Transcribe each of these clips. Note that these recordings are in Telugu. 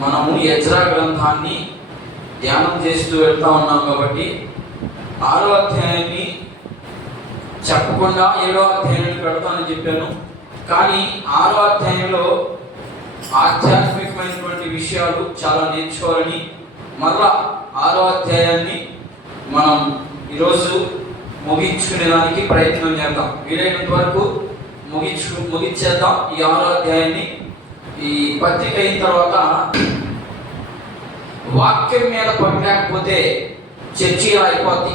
మనము ఎజ్రా గ్రంథాన్ని ధ్యానం చేస్తూ వెళ్తా ఉన్నాం కాబట్టి 6వ అధ్యాయాన్ని చెప్పకుండా 7వ అధ్యాయాన్ని పెడతానని చెప్పాను. కానీ 6వ అధ్యాయంలో ఆధ్యాత్మికమైనటువంటి విషయాలు చాలా నేర్చుకోవాలని మరలా 6వ అధ్యాయాన్ని మనం ఈరోజు ముగించుకునేదానికి ప్రయత్నం చేద్దాం. వీలైనంత వరకు ముగించేద్దాం ఈ 6వ అధ్యాయాన్ని. ఈ పత్రిక అయిన తర్వాత వాక్యం మీద పట్టలేకపోతే చర్చి అయిపోద్ది.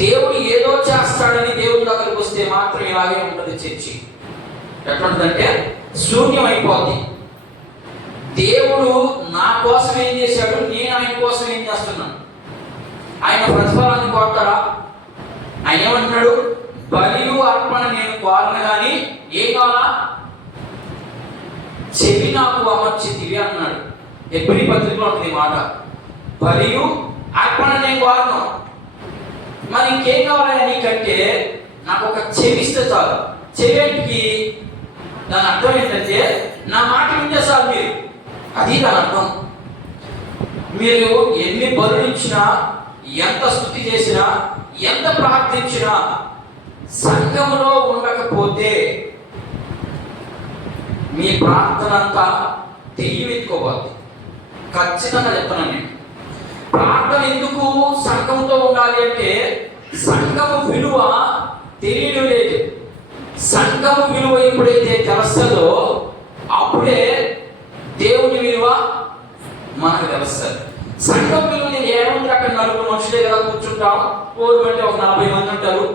దేవుడు ఏదో చేస్తాడని దేవుడి దగ్గరకు వస్తే మాత్రం ఇలాగే ఉంటుంది. చర్చి ఎట్లుంటుందంటే శూన్యం అయిపోద్ది. దేవుడు నా కోసం ఏం చేశాడు, నేను ఆయన కోసం ఏం చేస్తున్నాను? ఆయన ప్రతిఫలాన్ని కోరతాడా? ఆయన ఏమంటున్నాడు? బలియు అర్పణ నేను కోరను కానీ ఏం కావాలా? చెవి నాకు అమర్చితివి అన్నాడు. హెబ్రీ పత్రికలో ఉంటుంది మాట. బలియు అర్పణ నేను కోరను, మరి ఇంకేం కావాలి నీకంటే నాకు ఒక చెవిస్తే చాలు. చెవికి దాని అర్థం ఏంటంటే నా మాట వింటే చాలు మీరు. అది దాని అర్థం. మీరు ఎన్ని బలులు ఇచ్చినా, ఎంత స్తుతి చేసినా, ఎంత ప్రార్థించినా సంఘములో ఉండకపోతే మీ ప్రార్థన అంతా తెయ్యెత్తుకోబోద్ది. ఖచ్చితంగా చెప్తున్నాను నేను. ప్రార్థన ఎందుకు సంఘంతో ఉండాలి అంటే సంఘము విలువ తెలియడం లేదు. సంఘము విలువ ఎప్పుడైతే తెలుస్తుందో అప్పుడే దేవుని విలువ మనకు తెలుస్తుంది. సంఘం విలువ ఏముంది? అక్కడ 4 మనుషులే కదా కూర్చుంటాం. కోరు అంటే ఒక 40 మంది ఉంటారు.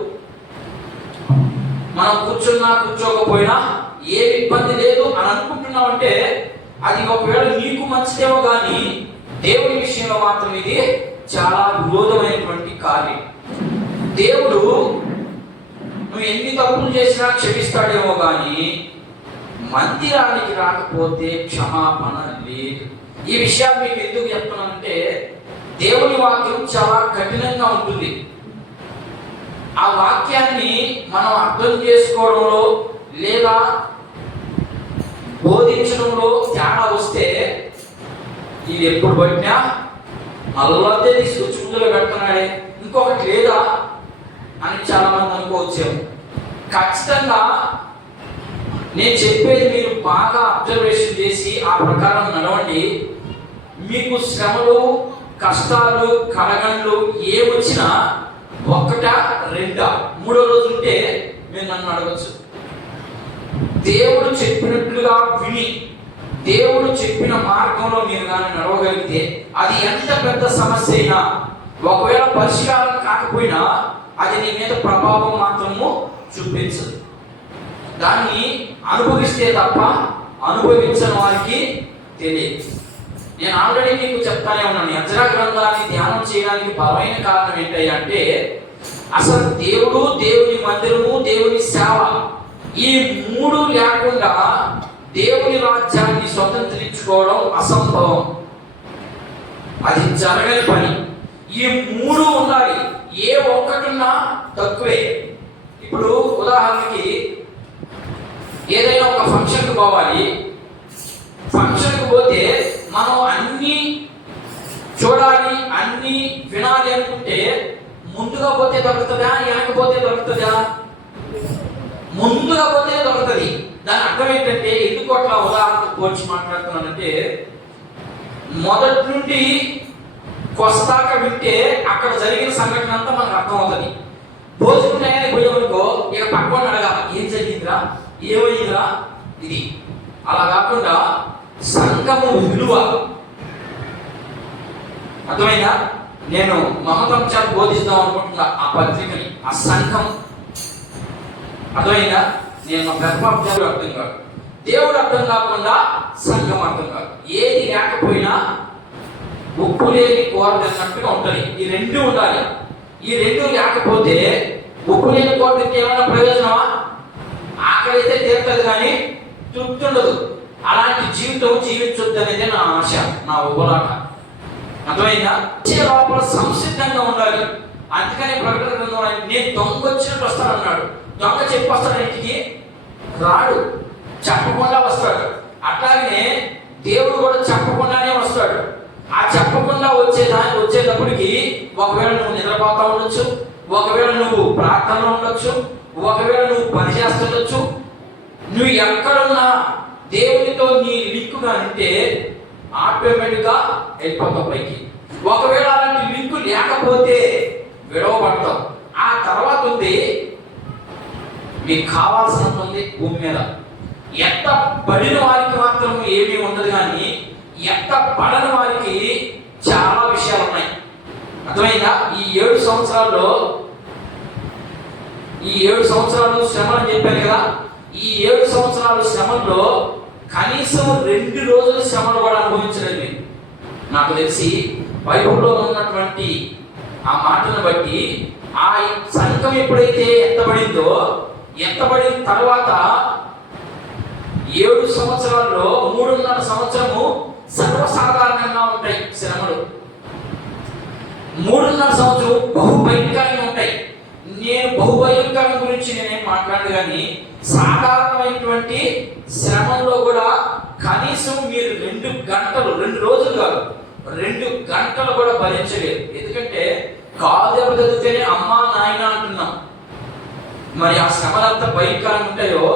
మనం కూర్చున్నా కూర్చోకపోయినా ఏ ఇబ్బంది లేదు అని అనుకుంటున్నాం అంటే అది ఒకవేళ నీకు మంచిదేమో కానీ దేవుడి విషయంలో మాత్రం ఇది చాలా విరోధమైనటువంటి కార్యం. దేవుడు నువ్వు ఎన్ని తప్పులు చేసినా క్షమిస్తాడేమో కానీ మందిరానికి రాకపోతే క్షమాపణ లేదు. ఈ విషయాలు మీకు ఎందుకు చెప్తున్నానంటే దేవుని వాక్యం చాలా కఠినంగా ఉంటుంది. ఆ వాక్యాన్ని మనం అర్థం చేసుకోవడంలో లేదా బోధించడంలో తేడా వస్తే ఇది ఎప్పుడు పట్టినా అల్లతే తీసుకొచ్చి ముందులో పెడుతున్నాడే, ఇంకొకటి లేదా అని చాలా మంది అనుకోవచ్చేమో. ఖచ్చితంగా నేను చెప్పేది మీరు బాగా అబ్జర్వేషన్ చేసి ఆ ప్రకారం నడవండి. మీకు శ్రమలు, కష్టాలు, కలగండ్లు ఏ వచ్చినా 1, 2, 3 రోజులుంటే మీరు నన్ను అడగచ్చు. దేవుడు చెప్పినట్లుగా విని దేవుడు చెప్పిన మార్గంలో మీరు కానీ నడవగలిగితే అది ఎంత పెద్ద సమస్య అయినా, ఒకవేళ పరిష్కారం కాకపోయినా అది నీ మీద ప్రభావం మాత్రము చూపించదు. దాన్ని అనుభవిస్తే తప్ప అనుభవించని వారికి తెలియదు. నేను ఆల్రెడీ మీకు చెప్తానే ఉన్నాను. ఎజ్రా గ్రంథాన్ని ధ్యానం చేయడానికి బలమైన కారణం ఏంటంటే అసలు దేవుడు, దేవుని మందిరము, దేవుని సేవ ఈ 3 లేకుండా దేవుని రాజ్యాన్ని స్వతంత్రించుకోవడం అసంభవం. అది జరగని పని. ఈ 3 ఉండాలి. ఏ ఒక్కటున్నా తక్కువే. ఇప్పుడు ఉదాహరణకి ఏదైనా ఒక ఫంక్షన్కి పోవాలి. ఫంక్షన్కి పోతే మనం అన్నీ చూడాలి, అన్నీ వినాలి అనుకుంటే ముందుగా పోతే దొరుకుతుందా, వెనకపోతే దొరుకుతుందా? ముందుగా పోతే దొరుకుతుంది. దాని అర్థం ఏంటంటే ఎందుకు అట్లా ఉదాహరణకు పోల్చి మాట్లాడుతున్నానంటే మొదటి నుండి కొస్తాక వింటే అక్కడ జరిగిన సంఘటన అంతా మనకు అర్థం అవుతుంది. భోజనం టయానికి పోయామనుకో ఇక పక్కన అడగాలి, ఏం జరిగిందిరా, ఏమైందిరా. ఇది అలా కాకుండా సంఘము విలువ అర్థమైందా? నేను మమతం చేత బోధిస్తాం అనుకుంటున్నా ఆ పత్రికని, ఆ సంఘం అర్థమైందా? నేను దేవుడు అర్థం కాదు, దేవుడు అర్థం కాకుండా సంఘం అర్థం కాదు. ఏది లేకపోయినా ఉప్పు లేని కూర తిన్నట్టుగా ఉంటుంది. ఈ 2 ఉండాలి. ఈ 2 లేకపోతే ఉప్పు లేని కూర తింటే ఏమైనా ప్రయోజనమా? ఆకలి అయితే తీరుతుంది కానీ తృప్తి ఉండదు. అలాంటి జీవితం జీవించొద్దు అనేది నా ఆశ, నా ఉపలాట. అర్థమైందా? లోపల సంసిద్ధంగా ఉండాలి. అందుకని ప్రకటన గ్రంథంలో నేను దొంగ వచ్చినట్టు వస్తానన్నాడు. దొంగ చెప్పి వస్తాడు, ఇంటికి రాడు, చెప్పకుండా వస్తాడు. అట్లాగే దేవుడు కూడా చెప్పకుండానే వస్తాడు. ఆ చెప్పకుండా వచ్చేటప్పటికి ఒకవేళ నువ్వు నిద్రపోతా ఉండొచ్చు, ఒకవేళ నువ్వు ప్రార్థనలో ఉండొచ్చు, ఒకవేళ నువ్వు పని చేస్తుండొచ్చు. నువ్వు ఎక్కడున్నా దేవునితో నీ లింకుగా ఉంటే ఆటోమేటిక్గా వెళ్ళిపోతావు పైకి. ఒకవేళ అలాంటి లింకు లేకపోతే విడవబడతావు. ఆ తర్వాత ఉంది మీకు కావాల్సినంత ఉంది భూమి మీద. ఎంత పడిన వారికి మాత్రం ఏమీ ఉండదు, కానీ ఎంత పడని వారికి చాలా విషయాలు ఉన్నాయి. అర్థమైందా? ఈ 7 సంవత్సరాల్లో ఈ 7 సంవత్సరాలు శ్రమ అని చెప్పాను కదా. ఈ 7 సంవత్సరాల శ్రమల్లో కనీసం 2 రోజుల శ్రమను కూడా అనుభవించలేదు. నాకు తెలిసి బైబిల్లో ఉన్నటువంటి ఆ మాటను బట్టి ఆ సంఘం ఎప్పుడైతే ఎత్తబడిందో, ఎత్తబడిన తర్వాత 7 సంవత్సరాల్లో 3.5 సంవత్సరము సర్వసాధారణంగా ఉంటాయి శ్రమలు. 3.5 సంవత్సరం బహుభయంకరంగా ఉంటాయి. నేను బహుభయంకరం గురించి నేనేం మాట్లాడదు, కానీ సాధారణమైనటువంటి శ్రమంలో కూడా కనీసం మీరు 2 గంటలు, 2 రోజులు కాదు, 2 గంటలు కూడా భరించలేరు. ఎందుకంటే కాదు చదివితేనే అమ్మా నాయన అంటున్నాం. మరి ఆ శ్రమలు ఎంత భయంకరంగా ఉంటాయో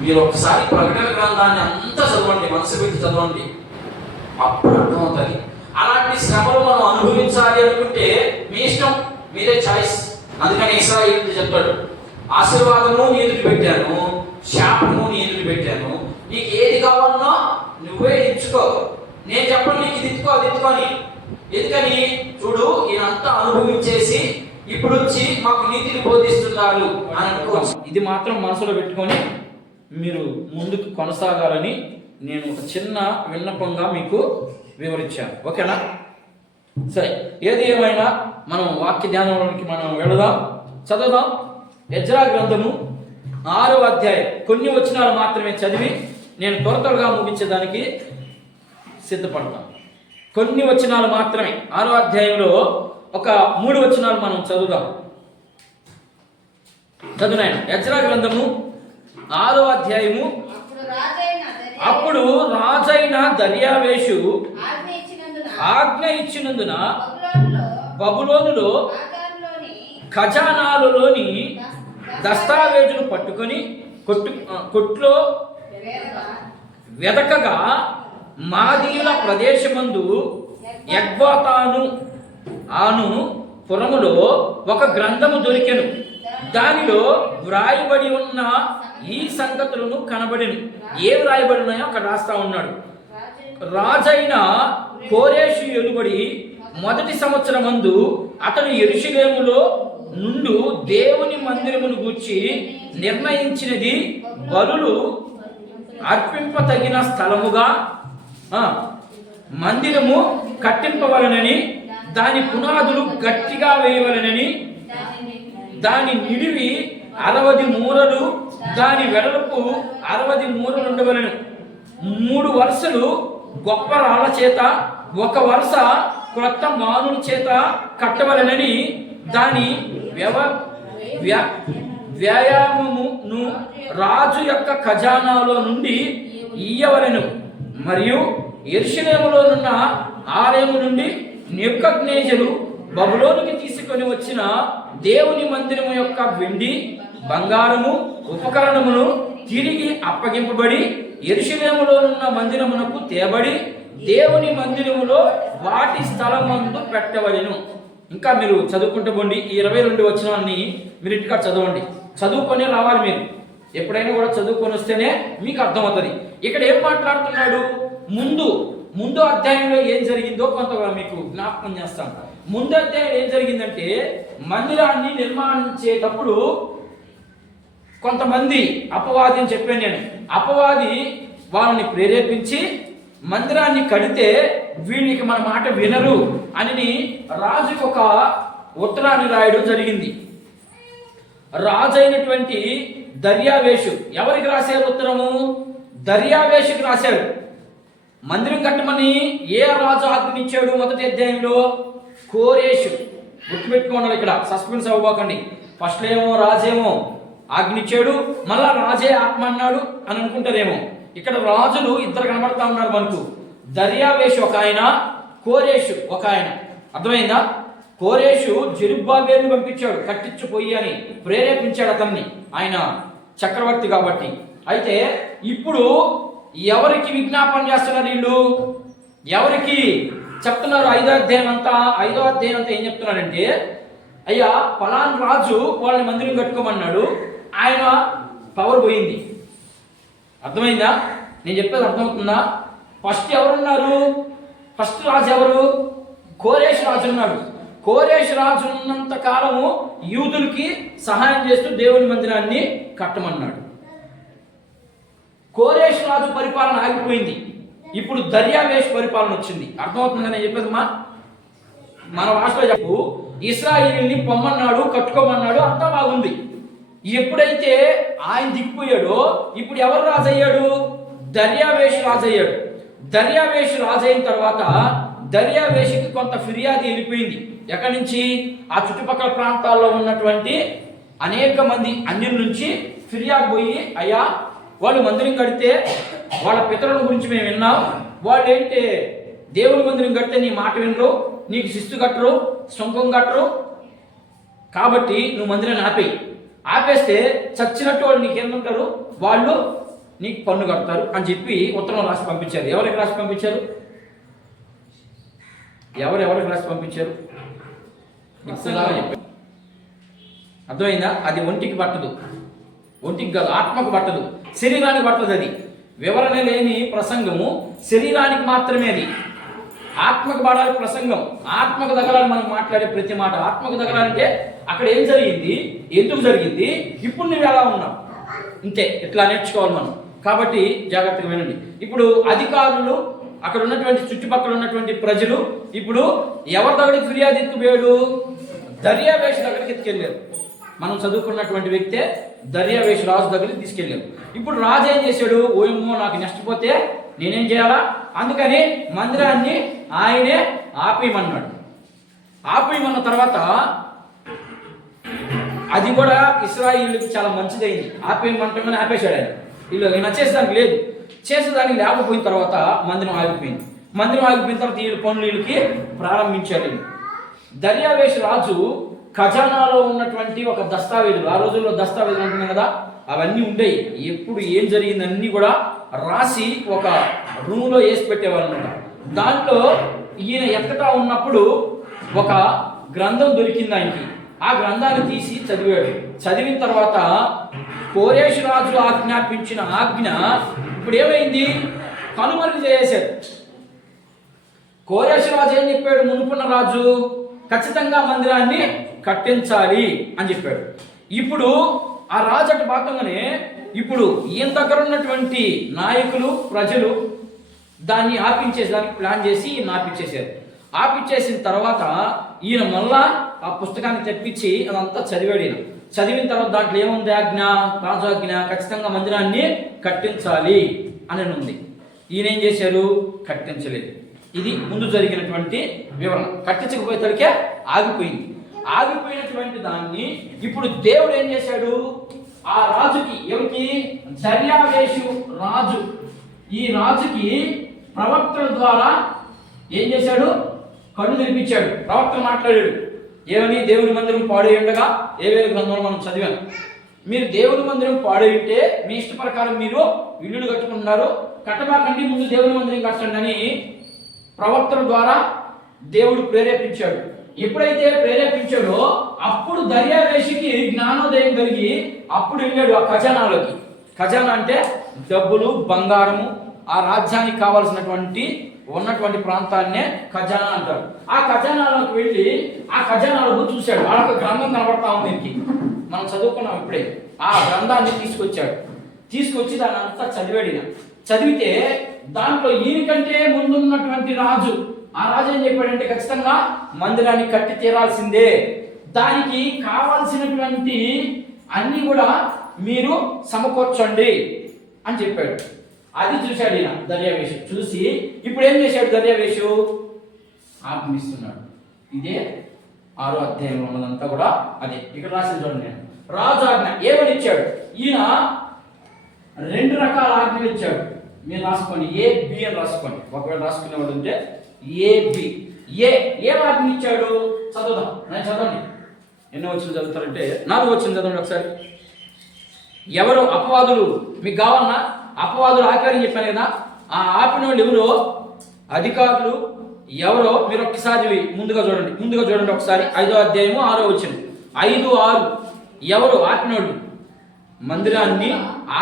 మీరు ఒకసారి ప్రకటన గ్రంథాన్ని అంతా చదవండి, మనసు పెట్టి చదవండి, అప్పుడు అర్థమవుతుంది. అలాంటి శ్రమలు మనం అనుభవించాలి అనుకుంటే మీ ఇష్టం, మీరే చాయిస్. అందుకని ఇశ్రాయేలు చెప్తాడు, ఆశీర్వాదము నీ ఎదురు పెట్టాను, శాపము నీ ఎదురు పెట్టాను, నీకు ఏది కావాలనో నువ్వే ఇచ్చుకో, నేను చెప్పను నీకు ఇది దిద్దుకొని. ఎందుకని చూడు, ఈయనంతా అనుభవించేసి ఇప్పుడు వచ్చి మాకు నీతిని బోధిస్తున్నారు అని అనుకోవచ్చు. ఇది మాత్రం మనసులో పెట్టుకొని మీరు ముందుకు కొనసాగాలని నేను ఒక చిన్న విన్నపంగా మీకు వివరించాను. ఓకేనా? సరే, ఏది ఏమైనా మనం వాక్య ధ్యానంలోనికి మనం వెళదాం, చదువుదాం. ఎజ్రా గ్రంథము 6వ అధ్యాయం కొన్ని వచనాలు మాత్రమే చదివి నేను త్వరగా ముగించేదానికి సిద్ధపడతాను. కొన్ని వచనాలు మాత్రమే, 6వ అధ్యాయంలో ఒక 3 వచనాలు మనం చదువుదాం. చదువునాయన. ఎజ్రా గ్రంథము 6వ అధ్యాయము. అప్పుడు రాజైన దర్యావేషు ఆజ్ఞ ఇచ్చినందున బబులోనులో ఖజానాలలోని దస్తావేజును పట్టుకొని కొట్లో వెదకగా మాదీయుల ప్రదేశమందు ఎగ్బాతాను ఆను పురములో ఒక గ్రంథము దొరికెను. దానిలో వ్రాయబడి ఉన్న ఈ సంగతులను కనబడిను. ఏం వ్రాయబడి ఉన్నాయో అక్కడ రాస్తా ఉన్నాడు. రాజైన కోరేషు ఎలుబడి 1వ సంవత్సరమందు అతడు యెరూషలేములో నుండు దేవుని మందిరమును గూర్చి నిర్ణయించినది బలులు అర్పింపతగిన స్థలముగా మందిరము కట్టింపవలనని, దాని పునాదులు గట్టిగా వేయవలనని, దాని నిడివి 60 మూరలు, దాని వెడల్పు 60 మూరలు ఉండవలను. 3 వరుసలు గొప్ప రాళ్ల చేత, 1 వరుస క్రొత్త మానుల చేత కట్టవలనని, దాని వ్యాయామమును రాజు యొక్క ఖజానాలో నుండి ఇయ్యవలెను. మరియు యెరూషలేములోనున్న ఆలయము నుండి నెబుకద్నెజరు బబులోనుకి తీసుకొని వచ్చిన దేవుని మందిరము యొక్క వెండి బంగారము ఉపకరణమును తిరిగి అప్పగింపబడి యెరూషలేములోనున్న మందిరమునకు తేబడి దేవుని మందిరములో వాటి స్థలమందు పెట్టవలెను. ఇంకా మీరు చదువుకుంటూ పోండి. ఈ 22 వచనాన్ని మీరు ఇంటికాడ చదవండి. చదువుకొని రావాలి. మీరు ఎప్పుడైనా కూడా చదువుకొని వస్తేనే మీకు అర్థమవుతుంది. ఇక్కడ ఏం మాట్లాడుతున్నాడు? ముందు అధ్యాయంలో ఏం జరిగిందో కొంత మీకు జ్ఞాపకం చేస్తాం. ముందు అధ్యాయం ఏం జరిగిందంటే, మందిరాన్ని నిర్మాణించేటప్పుడు కొంతమంది అపవాది అని చెప్పాను నేను. అపవాది వాళ్ళని ప్రేరేపించి మందిరాన్ని కడితే వీళ్ళకి మన మాట వినరు అని రాజుకు ఒక ఉత్తరాన్ని రాయడం జరిగింది. రాజు అయినటువంటి దర్యావేషు ఎవరికి రాశారు ఉత్తరము? దర్యావేషుకు రాశాడు. మందిరం కట్టమని ఏ రాజు ఆజ్ఞించాడు? మొదటి అధ్యాయంలో కోరేషు. గుర్తుపెట్టుకోండి, ఇక్కడ సస్పెన్స్ అవ్వకండి. ఫస్ట్ ఏమో రాజేమో ఆజ్ఞిచ్చాడు, మళ్ళా రాజే ఆత్మ అన్నాడు అని అనుకుంటారేమో. ఇక్కడ రాజులు ఇద్దరు కనబడతా ఉన్నారు మనకు. దర్యావేషు ఒక ఆయన, కోరేషు ఒక ఆయన. అర్థమైందా? కోరేషు జెరుబ్బాబెలును పంపించాడు, కట్టించుపోయి అని ప్రేరేపించాడు అతన్ని, ఆయన చక్రవర్తి కాబట్టి. అయితే ఇప్పుడు ఎవరికి విజ్ఞాపన చేస్తున్నారు వీళ్ళు? ఎవరికి చెప్తున్నారు? ఐదో అధ్యాయం అంతా ఏం చెప్తున్నాడంటే, అయ్యా ఫలాన్ రాజు వాళ్ళని మందిరం కట్టుకోమన్నాడు, ఆయన పవర్ పోయింది. అర్థమైందా? నేను చెప్పేది అర్థమవుతుందా? ఫస్ట్ ఎవరున్నారు? ఫస్ట్ రాజు ఎవరు? కోరేష్ రాజు ఉన్నాడు. కోరేష్ రాజు ఉన్నంత కాలము యూదులకి సహాయం చేస్తూ దేవుని మందిరాన్ని కట్టమన్నాడు. కోరేష్ రాజు పరిపాలన ఆగిపోయింది. ఇప్పుడు దర్యావేష్ పరిపాలన వచ్చింది. అర్థమవుతుందని నేను చెప్పేది మన భాషలో చెప్పు. ఇశ్రాయేలుని పొమ్మన్నాడు, కట్టుకోమన్నాడు, అంతా బాగుంది. ఎప్పుడైతే ఆయన దిగిపోయాడో ఇప్పుడు ఎవరు రాజు అయ్యాడు? దర్యావేష్ రాజు అయ్యాడు. దర్యావేష్ రాజు అయిన తర్వాత దర్యావేషుకి కొంత ఫిర్యాదు వెళ్ళిపోయింది. ఎక్కడి నుంచి? ఆ చుట్టుపక్కల ప్రాంతాల్లో ఉన్నటువంటి అనేక మంది అన్యుల నుంచి ఫిర్యాదు పోయి, అయ్యా వాళ్ళు మందిరం కడితే వాళ్ళ పితరుల గురించి మేము విన్నాం, వాళ్ళు ఏంటి దేవుని మందిరం కడితే నీ మాట వినరు, నీకు శిస్తు కట్టరు, సుంకం కట్టరు, కాబట్టి నువ్వు మందిరాన్ని ఆపేస్తే చచ్చినట్టు వాళ్ళు నీకేమంటారు, వాళ్ళు నీకు పన్ను కడతారు అని చెప్పి ఉత్తరం రాసి పంపించారు. ఎవరికి రాసి పంపించారు? ఎవరికి రాసి పంపించారు? అర్థమైందా? అది ఒంటికి పట్టదు, ఒంటికి కాదు, ఆత్మకు పట్టదు, శరీరానికి పట్టదు. అది వివరణ లేని ప్రసంగము, శరీరానికి మాత్రమే అది. ఆత్మకు పడాలి ప్రసంగం, ఆత్మకు తగలాలి. మనం మాట్లాడే ప్రతి మాట ఆత్మకు తగలాలంటే అక్కడ ఏం జరిగింది, ఎందుకు జరిగింది, ఇప్పుడు నువ్వు ఎలా ఉన్నావు, ఇంతే. ఇట్లా నేర్చుకోవాలి మనం. కాబట్టి జాగ్రత్తగా వినండి. ఇప్పుడు అధికారులు, అక్కడ ఉన్నటువంటి చుట్టుపక్కల ఉన్నటువంటి ప్రజలు ఇప్పుడు ఎవరి దగ్గరికి ఫిర్యాదు ఎత్తుకుపోయాడు? దర్యావేష్ దగ్గరికి ఎత్తుకెళ్ళారు. మనం చదువుకున్నటువంటి వ్యక్తే దర్యావేష్ రాజు దగ్గరికి తీసుకెళ్ళారు. ఇప్పుడు రాజు ఏం చేశాడు? ఓయమ్మో నాకు నష్టపోతే నేనేం చేయాలా? అందుకని మందిరాన్ని ఆయనే ఆపేయమన్నాడు. ఆపేయమన్న తర్వాత అది కూడా ఇశ్రాయేలుకి చాలా మంచిదైంది. ఆపేయమంటగానే ఆపేశాడు ఆయన. వీళ్ళు నచ్చేసేదానికి లేదు, చేసేదానికి లేకపోయిన తర్వాత మందిరం ఆగిపోయింది. మందిరం ఆగిపోయిన తర్వాత వీళ్ళు పనులు వీళ్ళకి ప్రారంభించారు. దర్యావేష్ రాజు ఖజానాలో ఉన్నటువంటి ఒక దస్తావేజులు, ఆ రోజుల్లో దస్తావేజులు ఉంటున్నాయి కదా, అవన్నీ ఉండేవి. ఎప్పుడు ఏం జరిగింది అన్నీ కూడా రాసి ఒక రూమ్లో వేసి పెట్టేవాళ్ళు అనమాట. దాంట్లో ఈయన ఎక్కడా ఉన్నప్పుడు ఒక గ్రంథం దొరికింది ఆయనకి. ఆ గ్రంథాన్ని తీసి చదివాడు. చదివిన తర్వాత కోరేషు రాజు ఆజ్ఞాపించిన ఆజ్ఞ ఇప్పుడు ఏమైంది? కనుమరుగు చేశారు. కోరేషు రాజు ఏం చెప్పాడు? మునుపున్న రాజు ఖచ్చితంగా మందిరాన్ని కట్టించాలి అని చెప్పాడు. ఇప్పుడు ఆ రాజు అటు భాగంగానే ఇప్పుడు ఈయన దగ్గర ఉన్నటువంటి నాయకులు, ప్రజలు దాన్ని ఆపించేసేదానికి ప్లాన్ చేసి ఈయన ఆపించేశారు. ఆపించేసిన తర్వాత ఈయన మళ్ళా ఆ పుస్తకాన్ని తెప్పించి అదంతా చదివాడు. ఈయన చదివిన తర్వాత దాంట్లో ఏముంది? ఆజ్ఞ, రాజాజ్ఞ, ఖచ్చితంగా మందిరాన్ని కట్టించాలి అని ఉంది. ఈయన ఏం చేశారు? కట్టించలేదు. ఇది ముందు జరిగినటువంటి వివరణ. కట్టించకపోయేసరికే ఆగిపోయింది. ఆగిపోయినటువంటి దాన్ని ఇప్పుడు దేవుడు ఏం చేశాడు? ఆ రాజుకి, ఎవరికి? దర్యావేషు రాజు, ఈ రాజుకి ప్రవక్తల ద్వారా ఏం చేశాడు? కళ్ళు తెరిపించాడు. ప్రవక్త మాట్లాడాడు. ఏమని? దేవుని మందిరం పాడై ఉండగా ఏవేలు గ్రంథంలో మనం చదివాం. మీరు దేవుని మందిరం పాడై ఉంటే మీ ఇష్ట ప్రకారం మీరు ఇల్లులు కట్టుకుంటున్నారు, కట్టబాకండి, ముందు దేవుని మందిరం కట్టండి అని ప్రవక్తల ద్వారా దేవుడు ప్రేరేపించాడు. ఎప్పుడైతే ప్రేరేపించాడో అప్పుడు దర్యావేషుకి జ్ఞానోదయం కలిగి అప్పుడు వెళ్ళాడు ఆ ఖజానాలోకి. ఖజానా అంటే డబ్బులు, బంగారము, ఆ రాజ్యానికి కావాల్సినటువంటి ఉన్నటువంటి ప్రాంతాన్నే ఖజానా అంటారు. ఆ ఖజానాలోకి వెళ్ళి ఆ ఖజానాలో చూశాడు. వాళ్ళకి గ్రంథం కనబడతా ఉంది. దీనికి మనం చదువుకున్నాం ఇప్పుడే. ఆ గ్రంథాన్ని తీసుకొచ్చాడు. తీసుకొచ్చి దాన్ని అంతా చదివాడిన. చదివితే దాంట్లో ఈయనకంటే ముందున్నటువంటి రాజు, ఆ రాజు ఏం చెప్పాడంటే ఖచ్చితంగా మందిరాన్ని కట్టి తీరాల్సిందే, దానికి కావాల్సినటువంటి అన్ని కూడా మీరు సమకూర్చండి అని చెప్పాడు. అది చూశాడు ఈయన దర్యావేషు. చూసి ఇప్పుడు ఏం చేశాడు? దర్యావేషు ఆజ్ఞిస్తున్నాడు. ఇదే 6వ అధ్యాయంలో ఉన్నదంతా కూడా అదే. ఇక్కడ రాసిన చూడండి, నేను రాజు ఆజ్ఞ ఏమని ఇచ్చాడు. ఈయన 2 రకాల ఆజ్ఞలు ఇచ్చాడు. మీరు రాసుకోండి, ఏ బి అని రాసుకోండి. ఒకవేళ రాసుకునేవాడు ఉంటే ఏ బి. ఏం ఆజ్ఞ ఇచ్చాడు చదువుదాం. నేను చదవండి, ఎన్నో వచ్చిన చదువుతారంటే 4వ వచ్చిన చదవండి ఒకసారి. ఎవరు అపవాదులు మీకు కావాలన్నా, అపవాదులు ఆపారని చెప్పాను కదా, ఆ ఆపిన వాళ్ళు ఎవరో అధికారులు ఎవరో మీరు ఒక్కసారి ముందుగా చూడండి ఒకసారి. 5వ అధ్యాయము 6వ వచనం. 5, 6 ఎవరు ఆపినోళ్ళు? మందిరాన్ని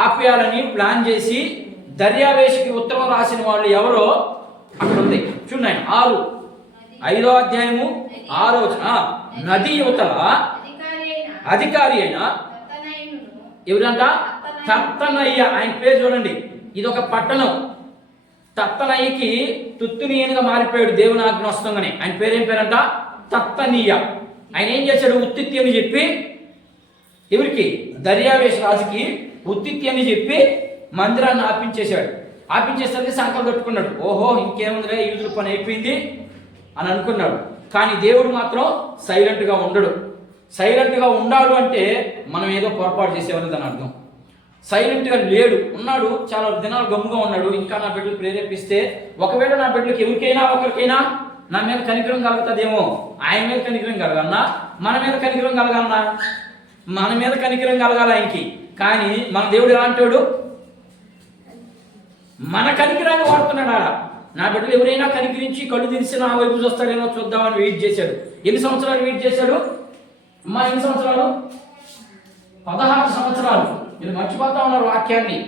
ఆపేయాలని ప్లాన్ చేసి దర్యావేషికి ఉత్తరం రాసిన వాళ్ళు ఎవరో అక్కడ ఉంది చూడండి. 5వ అధ్యాయము 6వ వచనం. నది యువతల అధికారి అయిన ఎవరంట? తత్తనయ్య. ఆయన పేరు చూడండి, ఇది ఒక పట్టణం. తత్తనయ్యకి తుత్తునీయనుగా మారిపోయాడు దేవుని ఆజ్ఞ వస్తుందని. ఆయన పేరేం పేరంట? తత్తనీయ. ఆయన ఏం చేశాడు? ఉత్తిత్తి అని చెప్పి ఎవరికి? దర్యావేష్ రాజుకి ఉత్తిత్తి అని చెప్పి మందిరాన్ని ఆపించేశాడు. ఆపించేసరికి సంకల్పం పెట్టుకున్నాడు, ఓహో ఇంకేముందిలే యూదుల పని అయిపోయింది అని అనుకున్నాడు. కానీ దేవుడు మాత్రం సైలెంట్గా ఉండడు. సైలెంట్గా ఉండాడు అంటే మనం ఏదో పొరపాటు చేసేవారు దాని అర్థం. సైలెంట్గా లేడు, ఉన్నాడు. చాలా దినాలు గమ్ముగా ఉన్నాడు. ఇంకా నా బిడ్డలు ప్రేరేపిస్తే, ఒకవేళ నా బిడ్డలకు ఎవరికైనా ఒకరికైనా నా మీద కనికరం కలుగుతుందేమో. ఆయన మీద కనికరం కలగన్నా, మన మీద కనికరం కలగన్నా? మన మీద కనికరం కలగాలి ఆయనకి. కానీ మన దేవుడు ఎలాంటాడు? మన కనికరాన్ని వాడుతున్నాడు ఆడ. నా బిడ్డలు ఎవరైనా కనికరించి కళ్ళు తెరిచి నా వైపు చూస్తాడేమో చూద్దామని వెయిట్ చేశాడు. ఎన్ని సంవత్సరాలు వెయిట్ చేశాడు? ఎన్ని సంవత్సరాలు? 16 సంవత్సరాలు. మీరు మర్చిపోతా ఉన్నారు వాక్యాన్ని.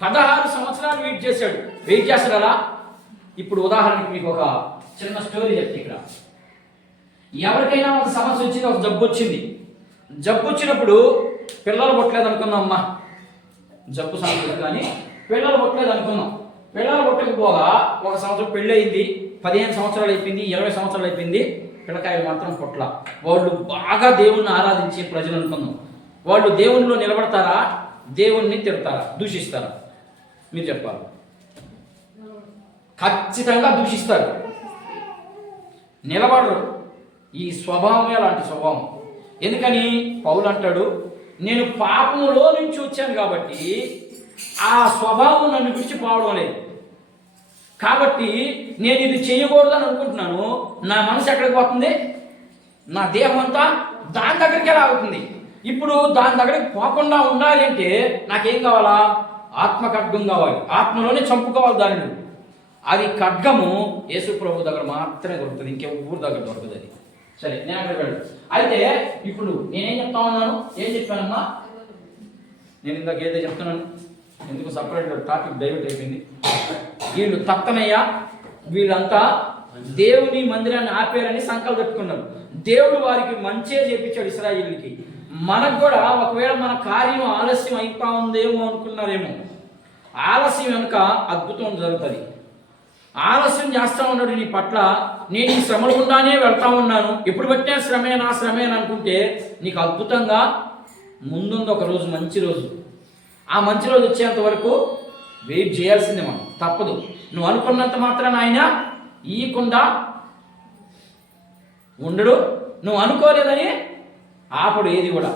16 సంవత్సరాలు వెయిట్ చేశాడు. వెయిట్ చేస్తాడు అలా. ఇప్పుడు ఉదాహరణకి మీకు ఒక చిన్న స్టోరీ చెప్తే, ఇక్కడ ఎవరికైనా ఒక సమస్య వచ్చింది, ఒక జబ్బు వచ్చింది. జబ్బు వచ్చినప్పుడు పిల్లలు పుట్టలేదు అనుకుందాం. అమ్మా జబ్బు సమస్య కానీ పిల్లలు పుట్టలేదు అనుకుందాం. పిల్లలు పుట్టకపోగా 1 సంవత్సరం పెళ్ళి అయింది, 15 సంవత్సరాలు అయిపోయింది, 20 సంవత్సరాలు అయిపోయింది, పిల్లకాయలు మాత్రం పుట్ల. వాళ్ళు బాగా దేవుణ్ణి ఆరాధించే ప్రజలు అనుకుందాం. వాళ్ళు దేవునిలో నిలబడతారా, దేవుణ్ణి తిడతారా, దూషిస్తారా? మీరు చెప్పాలి. ఖచ్చితంగా దూషిస్తారు, నిలబడరు. ఈ స్వభావమే అలాంటి స్వభావం. ఎందుకని పౌలు అంటాడు, నేను పాపములో నుంచి వచ్చాను కాబట్టి ఆ స్వభావం నన్ను విడిచిపోవడం లేదు. కాబట్టి నేను ఇది చేయకూడదని అనుకుంటున్నాను. నా మనసు ఎక్కడికి పోతుంది? నా దేహం అంతా దాని దగ్గరికి ఎలా అవుతుంది. ఇప్పుడు దాని దగ్గరికి పోకుండా ఉండాలి అంటే నాకేం కావాలా? ఆత్మ ఖడ్గం కావాలి. ఆత్మలోనే చంపుకోవాలి దానిని. అది ఖడ్గము యేసు ప్రభు దగ్గర మాత్రమే దొరుకుతుంది, ఇంకెవరి దగ్గర దొరకదు అది. సరే, నేను అక్కడ వెళ్ళాడు. అయితే ఇప్పుడు నేనేం చెప్తా ఉన్నాను? ఏం చెప్పానమ్మా? నేను ఇందాక ఏదో చెప్తున్నాను, ఎందుకు సపరేట్ టాపిక్ డైవర్ట్ అయిపోయింది. వీళ్ళు తత్తనయ్య, వీళ్ళంతా దేవుని మందిరాన్ని ఆపేరని సంకల్పం పెట్టుకున్నారు. దేవుడు వారికి మంచే చేపించాడు ఇశ్రాయేలుకి. మనకు కూడా ఒకవేళ మన కార్యం ఆలస్యం అయిపో ఉందేమో అనుకున్నారేమో. ఆలస్యం వెనుక అద్భుతం జరుగుతుంది. ఆలస్యం చేస్తూ ఉన్నాడు నీ పట్ల. నేను ఈ శ్రమల గుండానే వెళ్తా ఉన్నాను, ఎప్పుడు పెట్టినా శ్రమే అని అనుకుంటే నీకు అద్భుతంగా ముందుంది ఒక రోజు, మంచి రోజు. ఆ మంచి రోజు వచ్చేంత వరకు వెయిట్ చేయాల్సిందే, మనం తప్పదు. నువ్వు అనుకున్నంత మాత్రాన ఆయన ఇయ్యకుండా ఉండడు. నువ్వు అనుకోలేదని ఆపడు ఏది కూడా.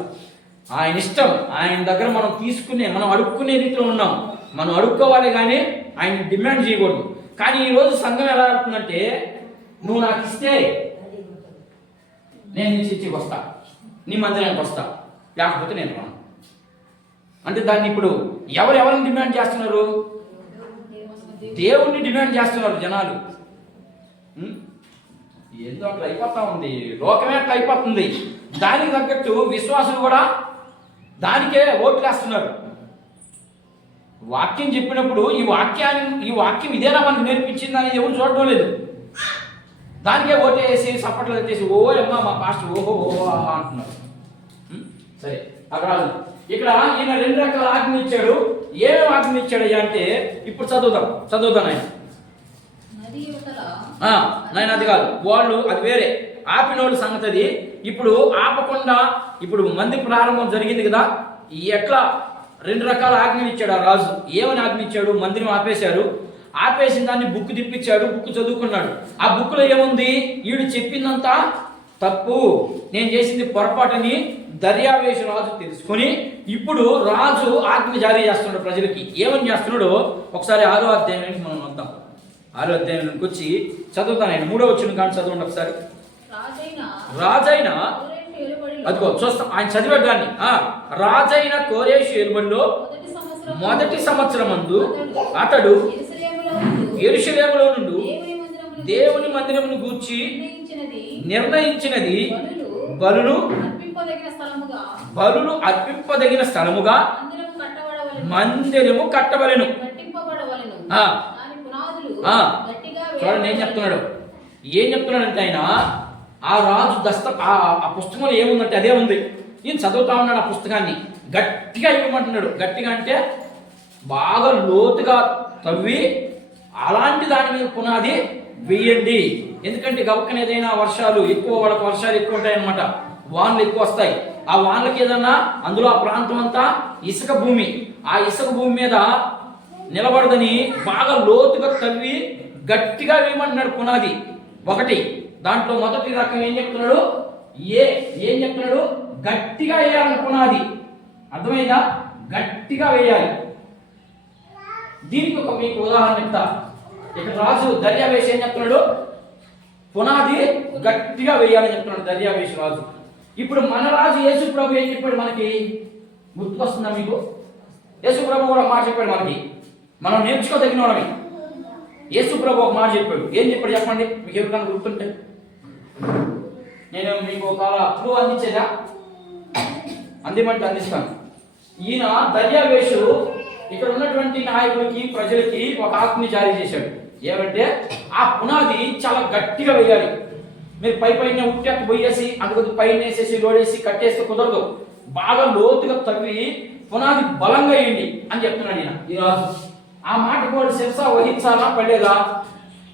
ఆయన ఇష్టం. ఆయన దగ్గర మనం అడుక్కునే రీతిలో ఉన్నాం. మనం అడుక్కోవాలి కానీ ఆయన డిమాండ్ చేయకూడదు. కానీ ఈరోజు సంఘం ఎలా అవుతుందంటే, నువ్వు నాకు ఇస్తే నేను నీ చర్చికి వస్తా, నీ మందిరానికి వస్తా, లేకపోతే నేను రాను అంటే దాన్ని ఇప్పుడు ఎవరిని డిమాండ్ చేస్తున్నారు? దేవుణ్ణి డిమాండ్ చేస్తున్నారు జనాలు. ఏందో అట్లా అయిపోతా ఉంది, లోకమే అట్లా అయిపోతుంది. దానికి తగ్గట్టు విశ్వాసులు కూడా దానికే ఓట్లు వేస్తున్నారు. వాక్యం చెప్పినప్పుడు ఈ వాక్యం ఇదేనా మనకు నేర్పించింది అనేది ఎవరు చూడడం లేదు. దానికే ఓటేసి సప్పట్లు ఎత్తేసి ఓ అమ్మ మా పాస్టర్ ఓహో అంటున్నారు. సరే, అక్కడ ఇక్కడ ఈయన 2 రకాల ఆజ్ఞ ఇచ్చాడు. ఏమేమి ఆజ్ఞ ఇచ్చాడయ్యా అంటే ఇప్పుడు చదువుదాం ఆయన. నాయన అది కాదు, వాళ్ళు అది వేరే ఆపినోడు సంగతి అది. ఇప్పుడు ఆపకుండా ఇప్పుడు మంది ప్రారంభం జరిగింది కదా, ఎట్లా 2 రకాల ఆజ్ఞలు ఇచ్చాడు ఆ రాజు. ఏమని ఆజ్ఞ ఇచ్చాడు? మందిరం ఆపేశారు. ఆపేసిన దాన్ని బుక్ తిప్పించాడు. బుక్ చదువుకున్నాడు. ఆ బుక్లో ఏముంది? వీడు చెప్పిందంతా తప్పు, నేను చేసింది పొరపాటని దర్యావేషు రాజు తెలుసుకొని ఇప్పుడు రాజు ఆజ్ఞ జారీ చేస్తున్నాడు ప్రజలకి. ఏమని చేస్తున్నాడు ఒకసారి 6వ అధ్యాయానికి మనం వద్దాం. 6వ అధ్యాయానికి వచ్చి చదువుతాను. ఆయన 3వ వచనం కానీ చదవండి ఒకసారి. రాజైన అదిగో చూస్తాం, ఆయన చదివాడు దాన్ని. రాజైన కోరేషు ఏలుబడిలో మొదటి సంవత్సరమందు అతడు యెరూషలేములో నుండి దేవుని మందిరమును గూర్చి నిర్ణయించినది బలులు అర్పింపదగిన స్థలముగా మందిరము కట్టవలెను. చూడండి ఏం చెప్తున్నాడంటే ఆయన ఆ రాజు ఆ పుస్తకంలో ఏముందంటే అదే ఉంది. ఈయన చదువుతా ఉన్నాడు ఆ పుస్తకాన్ని. గట్టిగా ఇవ్వమంటున్నాడు. గట్టిగా అంటే బాగా లోతుగా తవ్వి అలాంటి దాని మీద పునాది వేయండి. ఎందుకంటే గబక్కన ఏదైనా వర్షాలు ఎక్కువ, వాళ్ళకి వర్షాలు ఎక్కువ ఉంటాయన్నమాట, వానలు ఎక్కువ వస్తాయి. ఆ వానలకి ఏదన్నా అందులో ఆ ప్రాంతం అంతా ఇసుక భూమి, ఆ ఇసుక భూమి మీద నిలబడదని బాగా లోతుగా తవ్వి గట్టిగా వేయమంటున్నాడు పునాది. ఒకటి దాంట్లో మొదటి రకం ఏం చెప్తున్నాడు, ఏం చెప్తున్నాడు, గట్టిగా వేయాలి పునాది. అర్థమైందా? గట్టిగా వేయాలి. దీనికి ఒక మీకు ఉదాహరణ చెప్తా. ఇక్కడ రాజు దర్యావేషు ఏం చెప్తున్నాడు, పునాది గట్టిగా వేయాలని చెప్తున్నాడు దర్యావేషు రాజు. ఇప్పుడు మన రాజు యేసు ప్రభు ఏం చెప్పాడు మనకి గుర్తుకొస్తుందా మీకు? యేసు ప్రభు కూడా మాట చెప్పాడు మనకి, మనం నేర్చుకోదగిన వాళ్ళని. యేసు ప్రభు ఒక మాట చెప్పాడు. ఏం చెప్పాడు చెప్పండి, మీకు ఎవరికైనా గుర్తుంటే. నేను మీకు ఒక క్లూ అందించేదా? అందిమంటే అందిస్తాను. ఈయన దర్యావేషు ఇక్కడ ఉన్నటువంటి నాయకులకి ప్రజలకి ఒక ఆజ్ఞ జారీ చేశాడు. ఏమంటే ఆ పునాది చాలా గట్టిగా వేయాలి. మీరు పైన ఉట్టెక్క పోయేసి అందుకు పైన వేసేసి లోడేసి కట్టేస్తే కుదరదు. బాగా లోతుగా తవ్వి పునాది బలంగా వేయండి అని చెప్తున్నాడు ఈయన ఈ రాజు. ఆ మాట కూడా శిరస వహించాలా పడేదా?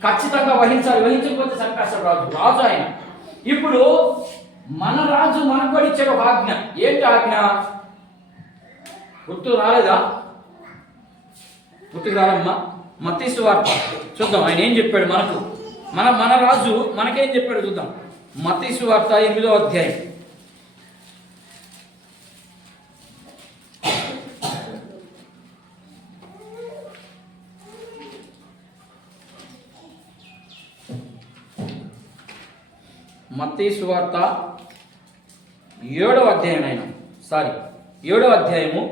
ఖచ్చితంగా వహించాలి. వహించకపోతే చంపేస్తాడు రాజు ఆయన. ఇప్పుడు మన రాజు మనకు కూడా ఇచ్చాడు ఒక ఆజ్ఞ. ఏంటి ఆజ్ఞ? గుర్తు రాలేదా? గుర్తుకు రాలమ్మా. మత్తయి సువార్త చూద్దాం, ఆయన ఏం చెప్పాడు మనకు. మన రాజు మనకేం చెప్పాడు చూద్దాం. మత్తయి సువార్త 8వ అధ్యాయం. మత్తయి సువార్త 7వ అధ్యాయం. 7వ అధ్యాయము.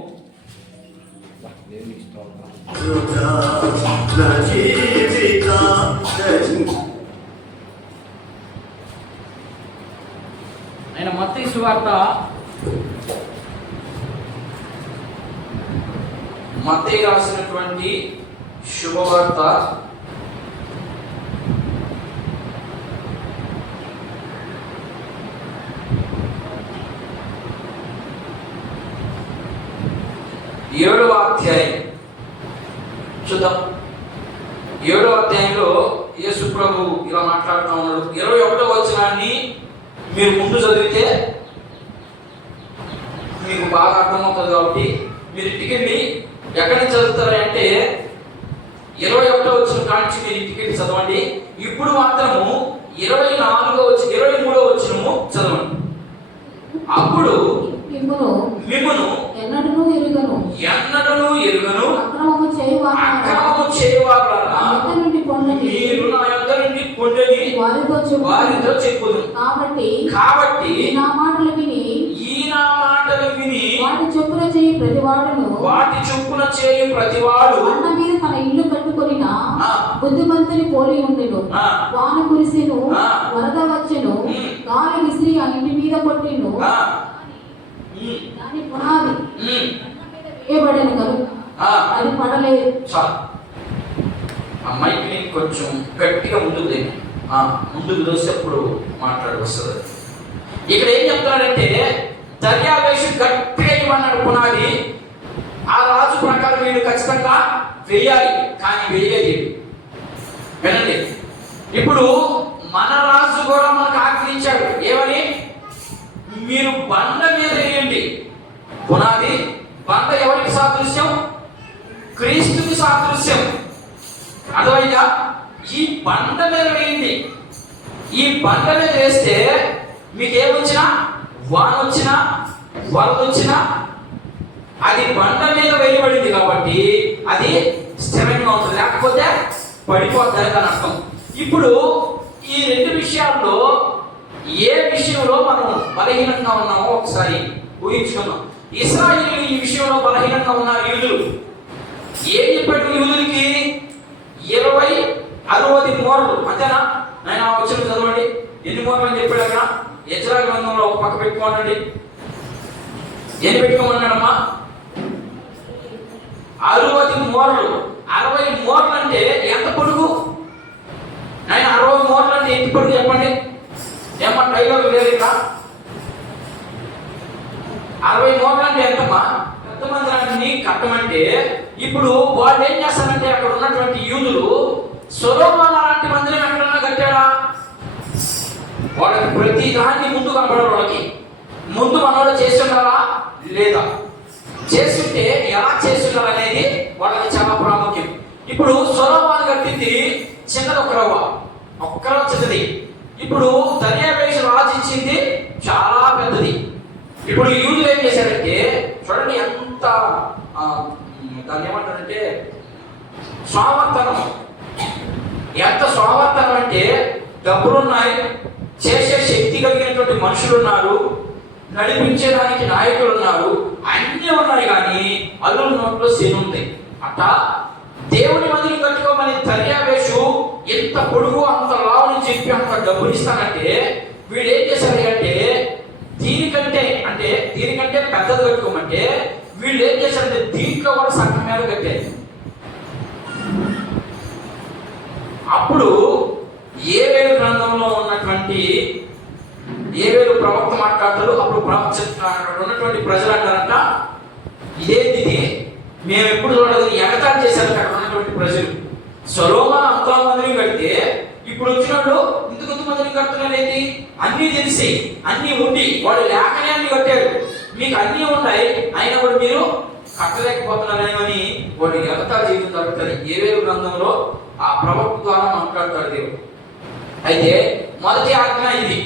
ఆయన మత్తయి సువార్త మత్తయి రాసినటువంటి శుభవార్త 7వ అధ్యాయం చూద్దాం. 7వ అధ్యాయంలో యేసు ప్రభు ఇలా మాట్లాడుతూ ఉన్నాడు. 21వ వచనాన్ని మీరు ముందు చదివితే మీకు బాగా అర్థమవుతుంది. కాబట్టి మీరు ఇంటికెళ్ళి ఎక్కడి నుంచి చదువుతారంటే 21వ వచనం కానించి మీరు ఇంటికెళ్ళి చదవండి. ఇప్పుడు మాత్రము 23వ వచనము చదవండి. అప్పుడు మిమ్మును ఎన్నడను ఎరుగను అక్రమము చేయువారులారా మీరు నా యొద్ద నుండి పొండని వారితో చెప్పుదును. కాబట్టి ఈ నా మాటలు విని వాటి చొప్పున చేయు ప్రతివాడు అన్న మీద తన ఇల్లు కట్టుకొనిన బుద్ధిమంతుని పోలి ఉండెను. వాన కురిసెను, వరద వచ్చెను, గాలి విసిరి ఆ ఇంటి మీద కొట్టెను, దాని పునాది వేయబడెను కనుక అది పడలేదు. అమ్మాయికి కొంచెం గట్టిగా ముందుకు దోసేప్పుడు మాట్లాడి వస్తుంది. ఇక్కడ ఏం చెప్తాడంటే దర్యావేషు గట్టిగా ఇవ్వన్నాడు పునాది. ఆ రాజు ప్రకారం వీళ్ళు ఖచ్చితంగా వేయాలి, కానీ వేయలేదు. వినండి, ఇప్పుడు మన రాజు కూడా మనకు ఆజ్ఞించాడు. ఏమని? మీరు బండ మీద వేయండి పునాది. బండ ఎవరికి సాదృశ్యం? క్రీస్తుకి సాదృశ్యం. అర్థమైందా? ఈ బండ మీద వేయండి. ఈ బండ మీద వేస్తే మీకేమొచ్చినా, వాన వచ్చినా, వరద వచ్చినా అది బండ మీద వేయబడింది కాబట్టి అది స్థిరంగా ఉంటుంది, లేకపోతే పడిపోతుంది అని అర్థం. ఇప్పుడు ఈ రెండు విషయాల్లో ఏ విషయంలో మనం బలహీనంగా ఉన్నామో ఒకసారి ఊహించుకుందాం. ఇశ్రాయేలీయులు ఈ విషయంలో బలహీనంగా ఉన్నారు. యూదులు ఏం చెప్పాడు? యూదులకి 20-60 మూరలు, అంతేనా? నేను వచ్చిన చదవండి, ఎన్ని మూరలు అని చెప్పాడు అక్కడ? ఎజ్రా గ్రంథంలో ఒక పక్క పెట్టుకోండి. ఎన్ని పెట్టుకోమన్నాడమ్మా? 60 మూరలు. 60 మూరలు అంటే ఎంత పొడుగు? నేను 60 మూరలు అంటే ఎంత పొడుగు చెప్పండి. ఏమన్నా డైలాగ్ లేదు ఇక్కడ. 60 మూరలు అంటే ఎంతమ్మా? పెద్ద మందిరాన్ని కట్టమంటే ఇప్పుడు వాళ్ళు ఏం చేస్తారంటే అక్కడ ఉన్నటువంటి యూదులు సొలొమోను లాంటి మందిరం ఎక్కడన్నా కట్టాడా? వాళ్ళకి ప్రతి దాన్ని ముందు కనపడరు. వాళ్ళకి ముందు మనోడు చేసి ఉండాలా లేదా? చేస్తుంటే ఎలా చేస్తున్నారు అనేది వాళ్ళకి చాలా ప్రాముఖ్యం. ఇప్పుడు సొలొమోను కట్టింది చిన్నది, ఒక్క రవ్వ చిన్నది. ఇప్పుడు దర్యావేషు రాజు ఇచ్చింది చాలా పెద్దది. ఇప్పుడు యూదులు ఏం చేశారంటే చూడండి ఎంత దాన్ని ఏమంటారంటే స్వావర్తనం. ఎంత స్వావర్తనం అంటే డబ్బులు ఉన్నాయి, చేసే శక్తి కలిగినటువంటి మనుషులు ఉన్నారు, నడిపించడానికి నాయకులు ఉన్నారు, అన్నీ ఉన్నాయి, కానీ అల్లుల నోట్లో శని ఉంది. అట్టా దేవుని మందిరం కట్టుకోమని దర్యావేషు ఎంత పొడుగు అంత లావుని చెప్పి అంత డబ్బులు ఇస్తానంటే వీడు ఏం చేశారు అంటే దీనికంటే పెద్దది కట్టుకోమంటే వీళ్ళు ఏం చేశారంటే దీంట్లో కూడా సగం మీద కట్టారు. అప్పుడు ఏవేలు గ్రంథంలో ఉన్నటువంటి ఏవేలు ప్రవక్త మాట్లాడతారు. అప్పుడు ఉన్నటువంటి ప్రజలు అంటారంట, ఇదేంటిది, మేము ఎప్పుడు చూడలేదు, ఎగతాళి చేశారు అక్కడ ఉన్నటువంటి ప్రజలు. సొలొమోను అంత మందిని కడితే ఇప్పుడు వచ్చిన వాళ్ళు ఇంత మందిని కడుతున్నారు ఏంటి? అన్నీ తెలిసి అన్నీ ఉండి వాళ్ళు లేకనే అన్ని కట్టారు. మీకు అన్నీ ఉన్నాయి, అయినా కూడా మీరు కట్టలేకపోతున్నారేమని వాడు ఎగతాళి చేయడం జరుగుతుంది. ఏవేలు గ్రంథంలో ఆ ప్రవక్త ద్వారా మాట్లాడతాడు దేవుడు. అయితే మొదటి ఆజ్ఞ ఇది.